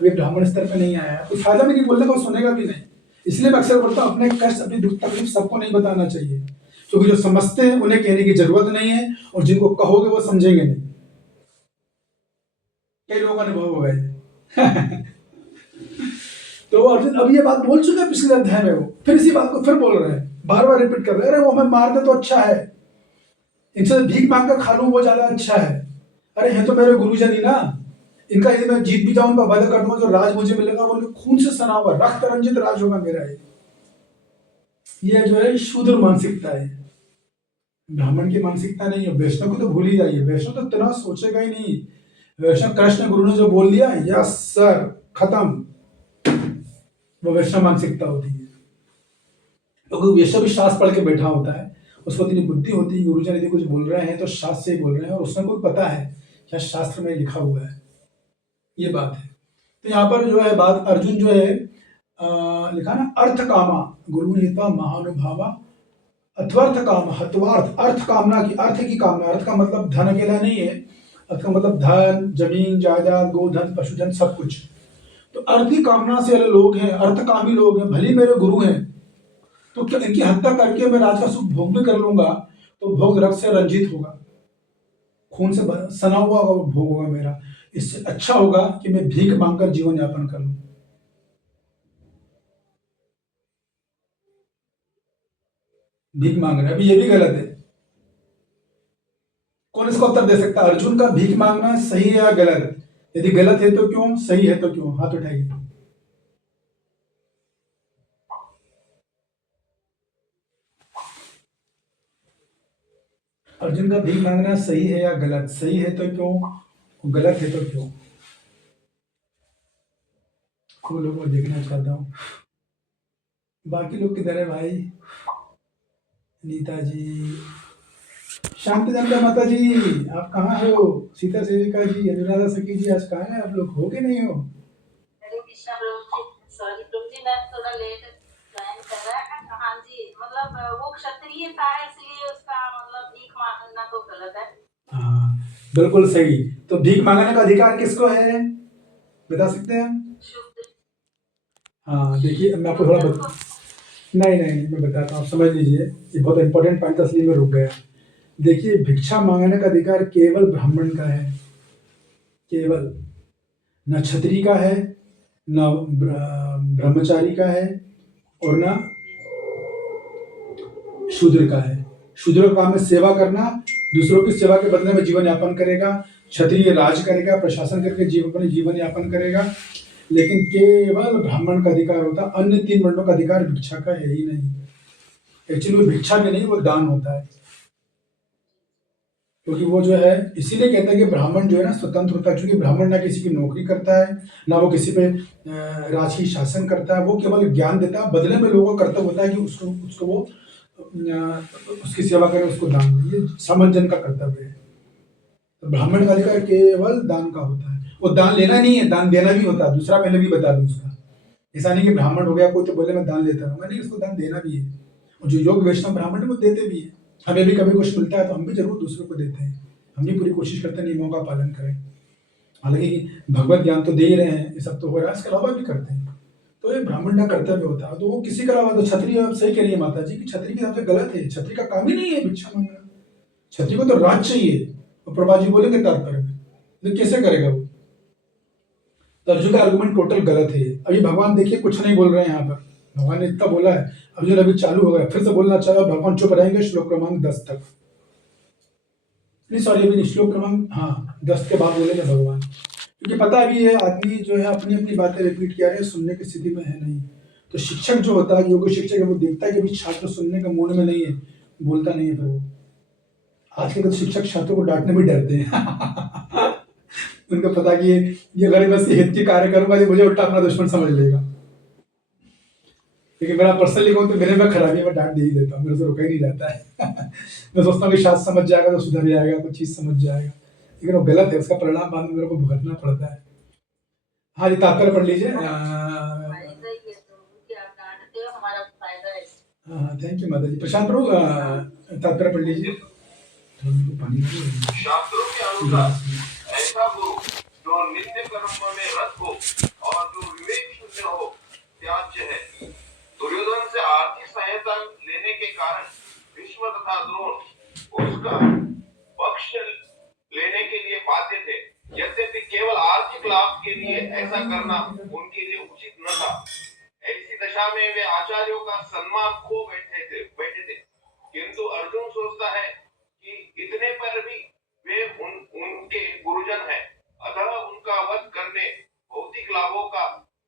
अभी ब्राह्मण स्तर पे नहीं आया है। तो फायदा भी नहीं बोलने का, सुनेगा भी नहीं। इसलिए मैं अक्सर बोलता हूँ अपने कष्ट, अपनी दुख तकलीफ सबको नहीं बताना चाहिए, क्योंकि जो समझते हैं उन्हें कहने की जरूरत नहीं है, और जिनको कहोगे वो समझेंगे नहीं। कई लोगों का अनुभव हो गए। तो अर्जुन अब ये बात बोल चुके हैं पिछले अध्याय में, वो फिर इसी बात को फिर बोल रहे हैं, बार बार रिपीट कर रहे हैं। अरे वो हमें मार दे तो अच्छा है, इनसे भीख मांग कर खा लूं वो ज्यादा अच्छा है। अरे हैं तो मेरे गुरुजन ही ना, इनका यदि मैं जीत भी जाऊं, उनका वध कर दूंगा, जो राज मुझे मिलेगा वो उनके खून से सना हुआ रक्त रंजित राज होगा मेरा। ये जो है शूद्र मानसिकता है, ब्राह्मण की मानसिकता नहीं है। वैष्णव को तो भूल ही जाइए, वैष्णव तो इतना सोचेगा ही नहीं। वैष्णव कृष्ण गुरु ने जो बोल दिया, यस सर, खत्म, वो वैष्णव मानसिकता होती है। क्योंकि वैष्णव भी शास्त्र पढ़ के बैठा होता है, उसको इतनी बुद्धि होती है, गुरुजन यदि कुछ बोल रहे हैं तो शास्त्र से ही बोल रहे हैं, और उसमें कोई पता है क्या शास्त्र में लिखा हुआ है। ये बात है। तो यहाँ पर जो है बात अर्जुन जो है लिखा ना अर्थ कामा गुरु नीता महानुभावा अथर्थ काम हत्वार्थ अर्थ कामना की अर्थ की कामना अर्थ का मतलब धन अकेला नहीं है अर्थ का मतलब धन जमीन जायदाद गोधन पशुधन सब कुछ तो अर्थ की कामना से वाले लोग हैं अर्थकामी लोग हैं भले मेरे गुरु हैं तो क्या इनकी हत्या करके मैं राज का सुख भोग भी कर लूंगा तो भोग रक्त से रंजित होगा खून से सना हुआ होगा वो भोग होगा मेरा इससे अच्छा होगा कि मैं भीख मांगकर जीवन यापन कर लूं भीख मांगना अभी ये भी गलत है कौन इसका उत्तर दे सकता है अर्जुन का भीख मांगना सही है या गलत यदि गलत है तो क्यों सही है तो क्यों हाथ उठाइए अर्जुन का भीख मांगना सही है या गलत सही है तो क्यों गलत है तो क्यों खूब लोगों को देखना चाहता हूँ बाकी लोग किधर है भाई नीता जी शांति जनता माता जी आप कहाँ हो सीता सेविका जी अनुराधा सखी जी आज कहाँ है आप लोग हो के नहीं हो हरे कृष्णा प्रभु जी सॉरी प्रभु जी मैं थोड़ा लेट ज्वाइन कर रहा है हाँ जी मतलब वो क्षत्रिय था इसलिए उसका मतलब भीख मांगना तो गलत है हाँ बिल्कुल सही तो भीख मांगने का अधिकार किसको है बता सकते हैं शुद्ध हाँ देखिए मैं आपको थोड़ा नहीं मैं बताता हूँ आप समझ लीजिए ये बहुत इंपॉर्टेंट पॉइंट असली में रुक गया देखिए भिक्षा मांगने का अधिकार केवल ब्राह्मण का है केवल न क्षत्रिय का है न ब्रह्मचारी का है और न शूद्र का है शूद्र का काम है सेवा करना दूसरों की सेवा के बदले में जीवन यापन करेगा क्षत्रिय राज करेगा प्रशासन करके अपने जीवन यापन करेगा लेकिन केवल ब्राह्मण का अधिकार होता है अन्य 3 वर्णों का अधिकार भिक्षा का है ही नहीं एक्चुअली वो भिक्षा भी नहीं वो दान होता है क्योंकि वो जो है इसीलिए कहता है कि ब्राह्मण जो है ना स्वतंत्र होता है क्योंकि ब्राह्मण ना किसी की नौकरी करता है ना वो किसी पे राजकीय शासन करता है वो केवल ज्ञान देता है बदले में लोगों का कर्तव्य होता है कि उसको वो उसकी सेवा करें उसको दान दे ये सामंजन का कर्तव्य है तो ब्राह्मण का अधिकार केवल दान का होता है वो दान लेना नहीं है दान देना भी होता है दूसरा पहले भी बता दूं उसका ऐसा नहीं कि ब्राह्मण हो गया कोई तो बोले मैं दान लेता रहूंगा नहीं उसको दान देना भी है और जो योग वैष्णव ब्राह्मण है वो देते भी है हमें भी कभी कुछ मिलता है तो हम भी जरूर दूसरों को देते हैं हम भी पूरी कोशिश करते हैं नियमों का पालन करें हालांकि भगवत ज्ञान तो दे ही रहे हैं ये सब तो हो रहा है इसके अलावा भी करते हैं तो ये ब्राह्मण का कर्तव्य होता है तो वो किसी के अलावा तो क्षत्रिय आप सही कह रही है माता जी कि क्षत्रिय के हिसाब से गलत है क्षत्रिय का काम ही नहीं है भिक्षा मांगना क्षत्रिय को तो राज चाहिए और प्रभा जी बोलेंगे तात्पर्य में तो कैसे करेगा वो तो अर्जुन का आर्गुमेंट टोटल गलत है अभी भगवान देखिए कुछ नहीं बोल रहे हैं यहाँ पर भगवान ने इतना बोला है अर्जुन अभी चालू हो गया फिर से बोलना चाहे भगवान चुप रहेंगे श्लोक क्रमांक 10 तक नहीं सॉरी अभी श्लोक क्रमांक 10 के बाद बोलेंगे भगवान क्योंकि पता है अभी ये आदमी जो है अपनी अपनी बातें रिपीट किया रहे सुनने की स्थिति में है नहीं तो शिक्षक जो होता है योग शिक्षक वो देखता है कि अभी छात्र सुनने का मूड में नहीं है बोलता नहीं है फिर वो आजकल के शिक्षक छात्रों को डांटने भी डरते हैं उनको पता कि ये अगर बस हित के कार्य करूंगा तो मुझे उल्टा अपना दुश्मन समझ लेगा लेकिन मेरा पर्सनली कहूँ तो मेरे में खराबी मैं डांट दे ही देता हूँ मेरे से रुका ही नहीं जाता है मैं सोचता हूँ कि शायद समझ जाएगा तो सुधर जाएगा कुछ चीज़ समझ जाएगा लेकिन वो गलत है उसका परिणाम बाद में मेरे को भुगतना पड़ता है हाँ जी तात्पर्य पढ़ लीजिए हाँ थैंक यू माता जी प्रशांत प्रभु तात्पर्य पढ़ लीजिए शास्त्रों के अनुसार ऐसा गुरु जो नित्य कर्म में रत हो और जो विवेक शून्य हो त्याज्य है दुर्योधन से आर्थिक सहायता लेने के कारण भीष्म तथा द्रोण उसका पक्ष लेने के लिए बाध्य थे यद्यपि केवल आर्थिक लाभ के लिए ऐसा करना उनके लिए उचित न था ऐसी दशा में वे आचार्यों का सम्मान खो बैठे थे किंतु अर्जुन सोचता है कि इतने पर भी वे उनके गुरुजन हैं अतः उनका वध करने भौतिक लाभों का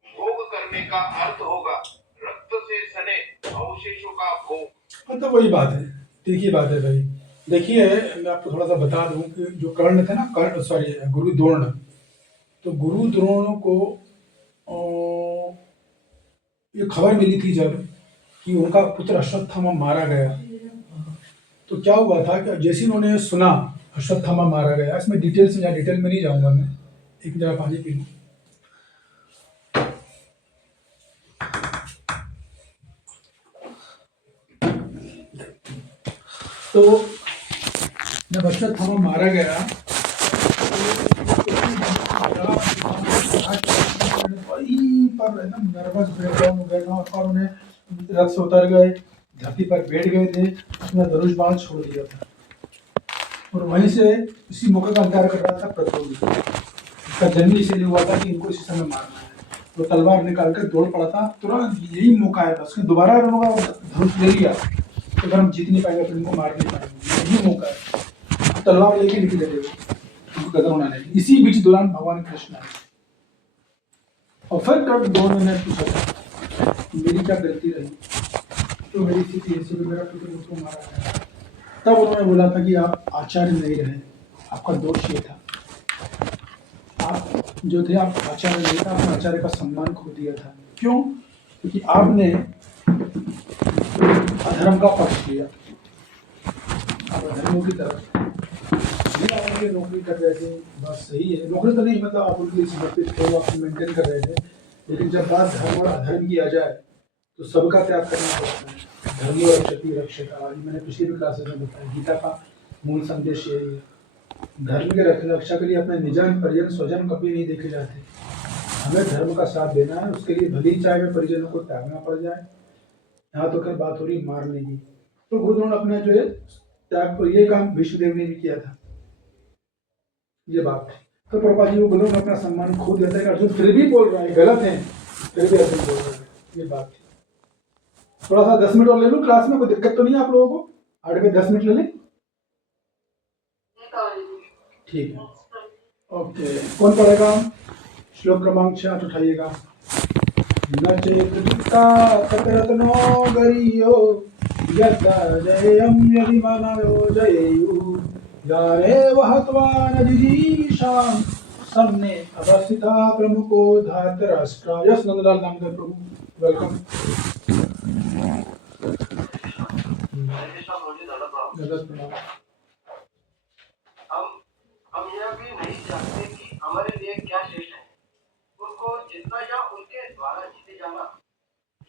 भोग करने का अर्थ होगा रक्त से सने अवशेषों का भोग मतलब वही बात है ठीक ही बात है भाई देखिए मैं आपको थोड़ा सा बता दूं कि जो कर्ण थे ना कर्ण सॉरी गुरु द्रोण तो गुरु द्रोण को ये खबर मिली थी जब कि उनका पुत्र अश्वत्थामा मारा गया तो क्या हुआ था कि जैसे उन्होंने सुना अश्वत्थामा मारा गया इसमें डिटेल में नहीं जाऊंगा मैं एक जगह पानी पी लूँ तो जब अश्वत्थामा मारा गया वहीं पर एकदम नर्वस ब्रेकडाउन हो गया और उन्हें रथ से उतर गए, धरती पर बैठ गए थे, अपना धनुष बाण छोड़ दिया था। और वहीं से इसी मौके का इंतजार कर रहा था प्रद्युम्न। इसका जन्म इसीलिए हुआ था कि इनको इसी समय मारना है। तो तलवार निकाल कर दौड़ पड़ा था, तुरंत यही मौका है, बस दोबारा धनुष ले लिया तो अगर हम जीत नहीं पाएंगे फिर इनको मार नहीं पाएंगे, यही मौका है। तलवार लेके निकले थे उनको गदर उड़ाने के। इसी बीच दौरान भगवान कृष्ण आए और फिर दोनों ने पूछा मेरी क्या गलती रही, तो मेरी स्थिति ऐसी भी मेरा पुत्र मुझको मारा गया। तब उन्होंने बोला था कि आप आचार्य नहीं रहे, आपका दोष ये था, आप जो थे आप आचार्य नहीं था, आपने आचार्य का सम्मान खो दिया था। क्यों? क्योंकि आपने अधर्म का पक्ष लिया, आप अधर्मों की तरफ नौकरी कर रहे थे, बस सही है, नौकरी तो नहीं मतलब आप उनके लिए समर्पित थे, वो आप मेंटेन कर रहे थे, लेकिन जब बात धर्म और अधर्म की आ जाए तो सबका त्याग करना पड़ता है। धर्म और रक्षति रक्षका, मैंने पिछली भी क्लासेस में बताया, गीता का मूल संदेश यही है। धर्म के रक्षा के लिए अपने निजन परिजन स्वजन कभी नहीं देखे जाते, हमें धर्म का साथ देना है, उसके लिए भले ही चाहे में परिजनों को त्यागना पड़ जाए। यहाँ तो खैर बात हो रही मारने की, तो गुरुदेव ने अपना जो है त्याग को, ये काम विष्णुदेव ने भी किया था, ये बात है। तो प्रभुपाद जी वो गुरुदेव ने अपना सम्मान खो दिया था, अर्जुन फिर भी बोल रहा है गलत है, फिर भी अर्जुन बोल रहा है, ये बात है। थोड़ा सा 10 मिनट और ले लूं क्लास में, कोई दिक्कत तो नहीं आप लोगों को? 8 पे 10 मिनट ले लें, ठीक है, ओके। कौन पढ़ेगा? श्लोक क्रमांक 6 उठाइएगा। न चेत दुःखा कतरत्नो गरियो यद् जयं यदि मनयो जयेयु यारे वहत्वा न जिजीषां सम्ने अवस्थिता प्रमुखो धातराष्ट्रा। यस नंदलाल नामदेव प्रभु, वेलकम। हम यह भी नहीं जानते कि हमारे लिए क्या श्रेष्ठ है, उनको जितना या उनके द्वारा जीते जाना।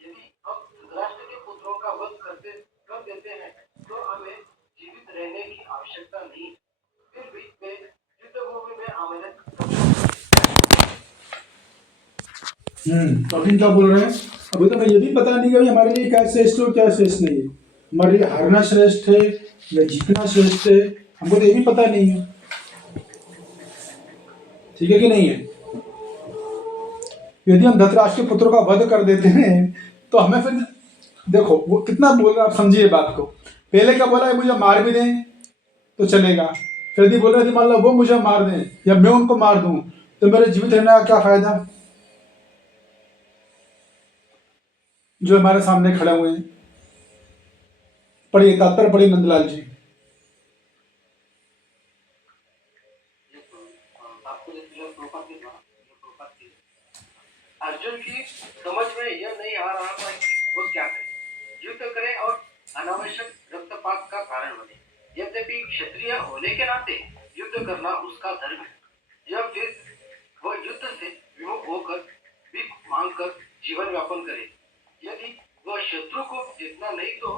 यदि हम धृतराष्ट्र के पुत्रों का वध कर देते हैं तो हमें जीवित रहने की आवश्यकता नहीं, फिर भी वे युद्धभूमि में आमंत्रित। तो अभी क्या बोल रहे हैं? अभी तो ये भी पता नहीं कि हमारे लिए क्या श्रेष्ठ हो क्या श्रेष्ठ नहीं है, हमारे लिए हारना श्रेष्ठ है या जीतना श्रेष्ठ है, हमको तो ये भी पता नहीं है, ठीक है कि नहीं है? यदि हम धृतराष्ट्र के पुत्रों का वध कर देते हैं तो हमें फिर देखो वो कितना बोल रहा है, आप समझिए बात को। पहले क्या बोला है, मुझे मार भी दें तो चलेगा, फिर यदि बोल रहे थे मान लो वो मुझे मार दें या मैं उनको मार दूं तो मेरे जीवित रहने का क्या फायदा? जो हमारे सामने खड़े हुए हैं, पढ़िए तात्पर्य पढ़िए नंदलाल जी। अर्जुन की समझ में यह नहीं आ रहा था कि वो क्या करे, युद्ध करे और अनावश्यक रक्तपात का कारण बने। यद्यपि क्षत्रिय होने के नाते युद्ध करना उसका धर्म है, यह फिर वह युद्ध से विमुख होकर भीख मांगकर जीवन यापन करे। यदि वह शत्रु को जीतना नहीं तो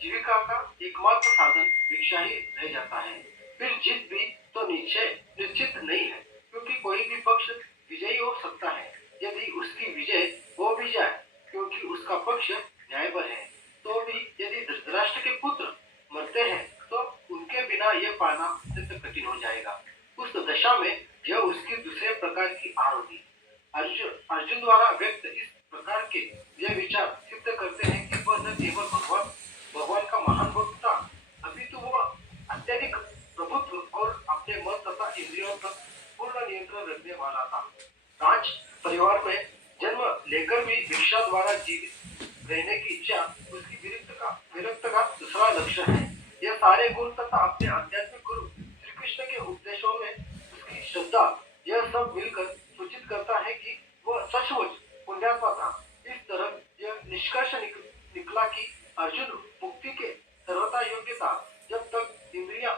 जीविका का एकमात्र साधन भिक्षा ही रह जाता है। फिर जीत भी तो निश्चित नहीं है, क्योंकि कोई भी पक्ष विजयी हो सकता है। यदि उसकी विजय हो भी जाए क्योंकि उसका पक्ष न्याय पर है, तो भी यदि धृतराष्ट्र के पुत्र मरते हैं तो उनके बिना यह पाना अत्यंत कठिन हो जाएगा। उस दशा में यह उसकी दूसरे प्रकार की हार होगी। अर्जुन द्वारा व्यक्त इस प्रकार के ये विचार सिद्ध करते हैं कि वह न केवल भगवान का महान भक्त था, अपितु वह अत्यधिक प्रभुत्व और अपने मन तथा इंद्रियों पर पूर्ण नियंत्रण रखने वाला था। राज परिवार में जन्म लेकर भी भिक्षा द्वारा जीवित रहने की इच्छा उसकी विरक्त का दूसरा लक्षण है। यह सारे गुण तथा अपने आध्यात्मिक गुरु श्री कृष्ण के उपदेशों में उसकी श्रद्धा, यह सब मिलकर सूचित करता है कि वह सचमुच पुण्यात्मा था। इस तरह यह निष्कर्ष निकला कि अर्जुन मुक्ति के सर्वथा योग्य था। जब तक इंद्रियां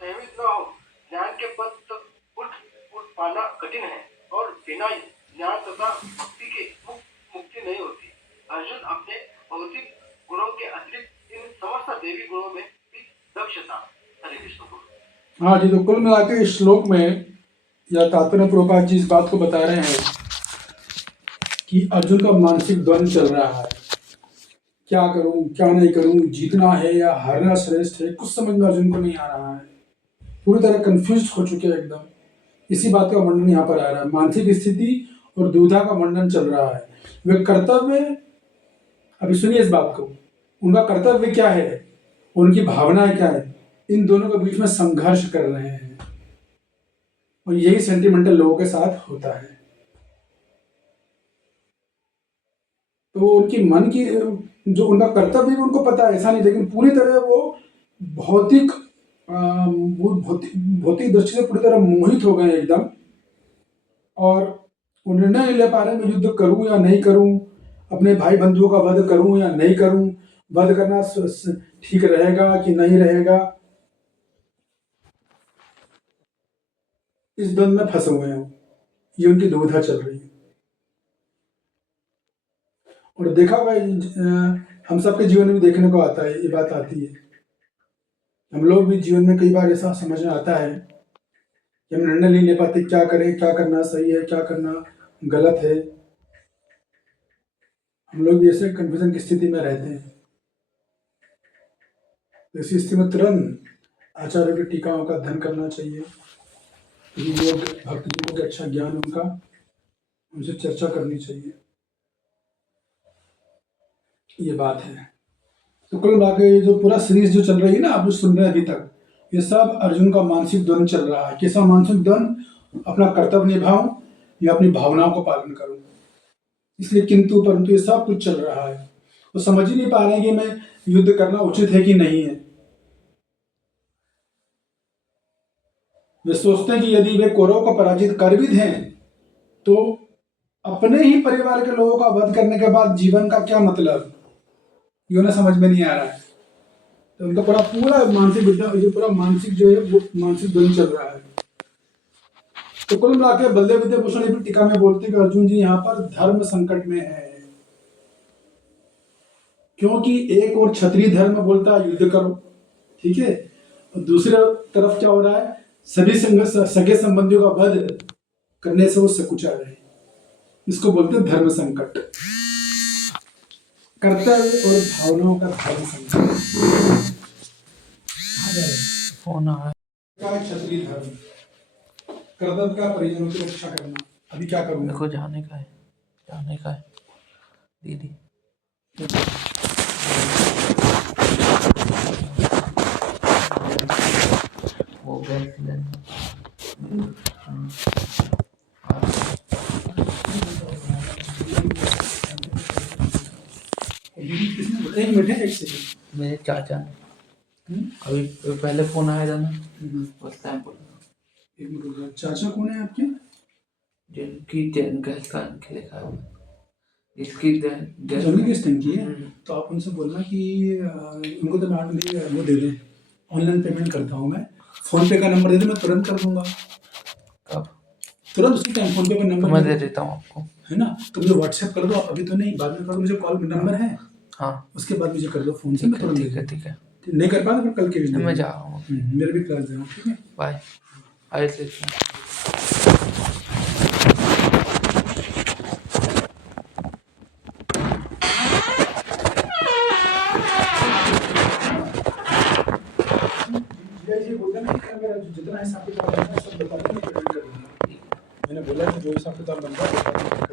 संयमित न हो ज्ञान के पद तक उठ पाना कठिन है और बिना ज्ञान तथा भक्ति के मुक्ति नहीं होती। अर्जुन अपने भौतिक गुणों के अतिरिक्त इन समस्त देवी गुणों में भी पश्यता। हरे कृष्ण बोलो। हाँ जी, तो कुल मिला के इस श्लोक में या तात्पर्य प्रभुपाद जी इस बात को बता रहे हैं कि अर्जुन का मानसिक द्वंद्व चल रहा है, क्या करूं क्या नहीं करूं, जीतना है या हारना श्रेष्ठ है, कुछ समझ में अर्जुन को नहीं आ रहा है, पूरी तरह कंफ्यूज हो चुके हैं एकदम। इसी बात का वर्णन यहाँ पर आ रहा है, मानसिक स्थिति और दुविधा का वर्णन चल रहा है। वे कर्तव्य, अभी सुनिए इस बात को, उनका कर्तव्य क्या है, उनकी भावनाएं क्या है, इन दोनों के बीच में संघर्ष कर रहे हैं। और यही सेंटिमेंटल लोगों के साथ होता है। तो उनकी मन की जो उनका कर्तव्य भी उनको पता है, ऐसा नहीं, लेकिन पूरी तरह वो भौतिक भौतिक दृष्टि से पूरी तरह मोहित हो गए एकदम, और वो निर्णय नहीं ले पा रहे मैं युद्ध करूं या नहीं करूं, अपने भाई बंधुओं का वध करूं या नहीं करूं, वध करना ठीक रहेगा कि नहीं रहेगा, इस द्वंद्व में फंसे हुए हैं। ये उनकी दुविधा चल रही है। और देखा हुआ हम सबके जीवन में देखने को आता है, ये बात आती है। हम लोग भी जीवन में कई बार ऐसा समझ में आता है कि हम निर्णय नहीं ले पाते, क्या करें, क्या करना सही है, क्या करना गलत है। हम लोग भी ऐसे कंफ्यूजन की स्थिति में रहते हैं। ऐसी स्थिति में तुरंत आचार्य की टीकाओं का अध्ययन करना चाहिए। योग भक्त जी को अच्छा ज्ञान उनका, उनसे चर्चा करनी चाहिए। ये बात है। तो कुल मिला के ये जो पूरा सीरीज जो चल रही है ना, आप जो सुन रहे हैं अभी तक, ये सब अर्जुन का मानसिक द्वंद्व चल रहा है। कैसा मानसिक द्वंद्व, अपना कर्तव्य निभाऊं या अपनी भावनाओं को पालन करूं, इसलिए किंतु परंतु ये सब कुछ चल रहा है। तो समझ ही नहीं पा रहे हैं कि मैं युद्ध करना उचित है कि नहीं है। वे सोचते हैं कि यदि वे कौरवों को पराजित कर भी दें तो अपने ही परिवार के लोगों का वध करने के बाद जीवन का क्या मतलब, ये उन्हें समझ में नहीं आ रहा है। तो उनका पूरा मानसिक जो पूरा मानसिक जो है वो मानसिक द्वंद्व चल रहा है। तो कुल मिला के बलदेव विद्याभूषण भी टीका में बोलते हैं कि अर्जुन जी यहाँ पर धर्म संकट में है, क्योंकि एक और क्षत्रिय धर्म बोलता है युद्ध करो, ठीक है, और दूसरी तरफ क्या हो रहा है, सभी सगे संबंधियों का वध करने से वो सकुचा रहे। इसको बोलते हैं धर्म संकट, कर्तव्य और भावनाओं का धर्म संकट। क्षत्रिय धर्म, कर्तव्य का परिजनों की रक्षा करना। अभी क्या करूँगा, मेरे को जाने का है दीदी। वो गैस एक मिनट है, एक सेकंड। मेरे चाचा ने अभी पहले फोन आया था ना, उस टाइम बोला। एक मिनट, चाचा कौन है आपके? जिनकी गैस का लिखा है, इसकी जमीन किस टंकी है, तो आप उनसे बोलना कि उनको तो मैं वो दे दें, ऑनलाइन पेमेंट करता हूँ मैं, फोन पे का नंबर दे दे, मैं तुरंत कर दूंगा। कब? तुरंत उसी टाइम फोन पे का नंबर तो मैं दे देता हूँ आपको, है ना, तो मुझे व्हाट्सएप कर दो, अभी तो नहीं, बाद में कर दो, मुझे कॉल नंबर है, हाँ उसके बाद मुझे कर दो फोन से, मैं तुरंत ठीक है, ठीक है। नहीं कर पाया तो कल के मैं जा रहा हूँ, मेरे भी क्लास देना, ठीक है, बाय। आइए जितना हिसाब किताब सब बता देंगे, मैंने बोला कि जो हिसाब किताब बनता है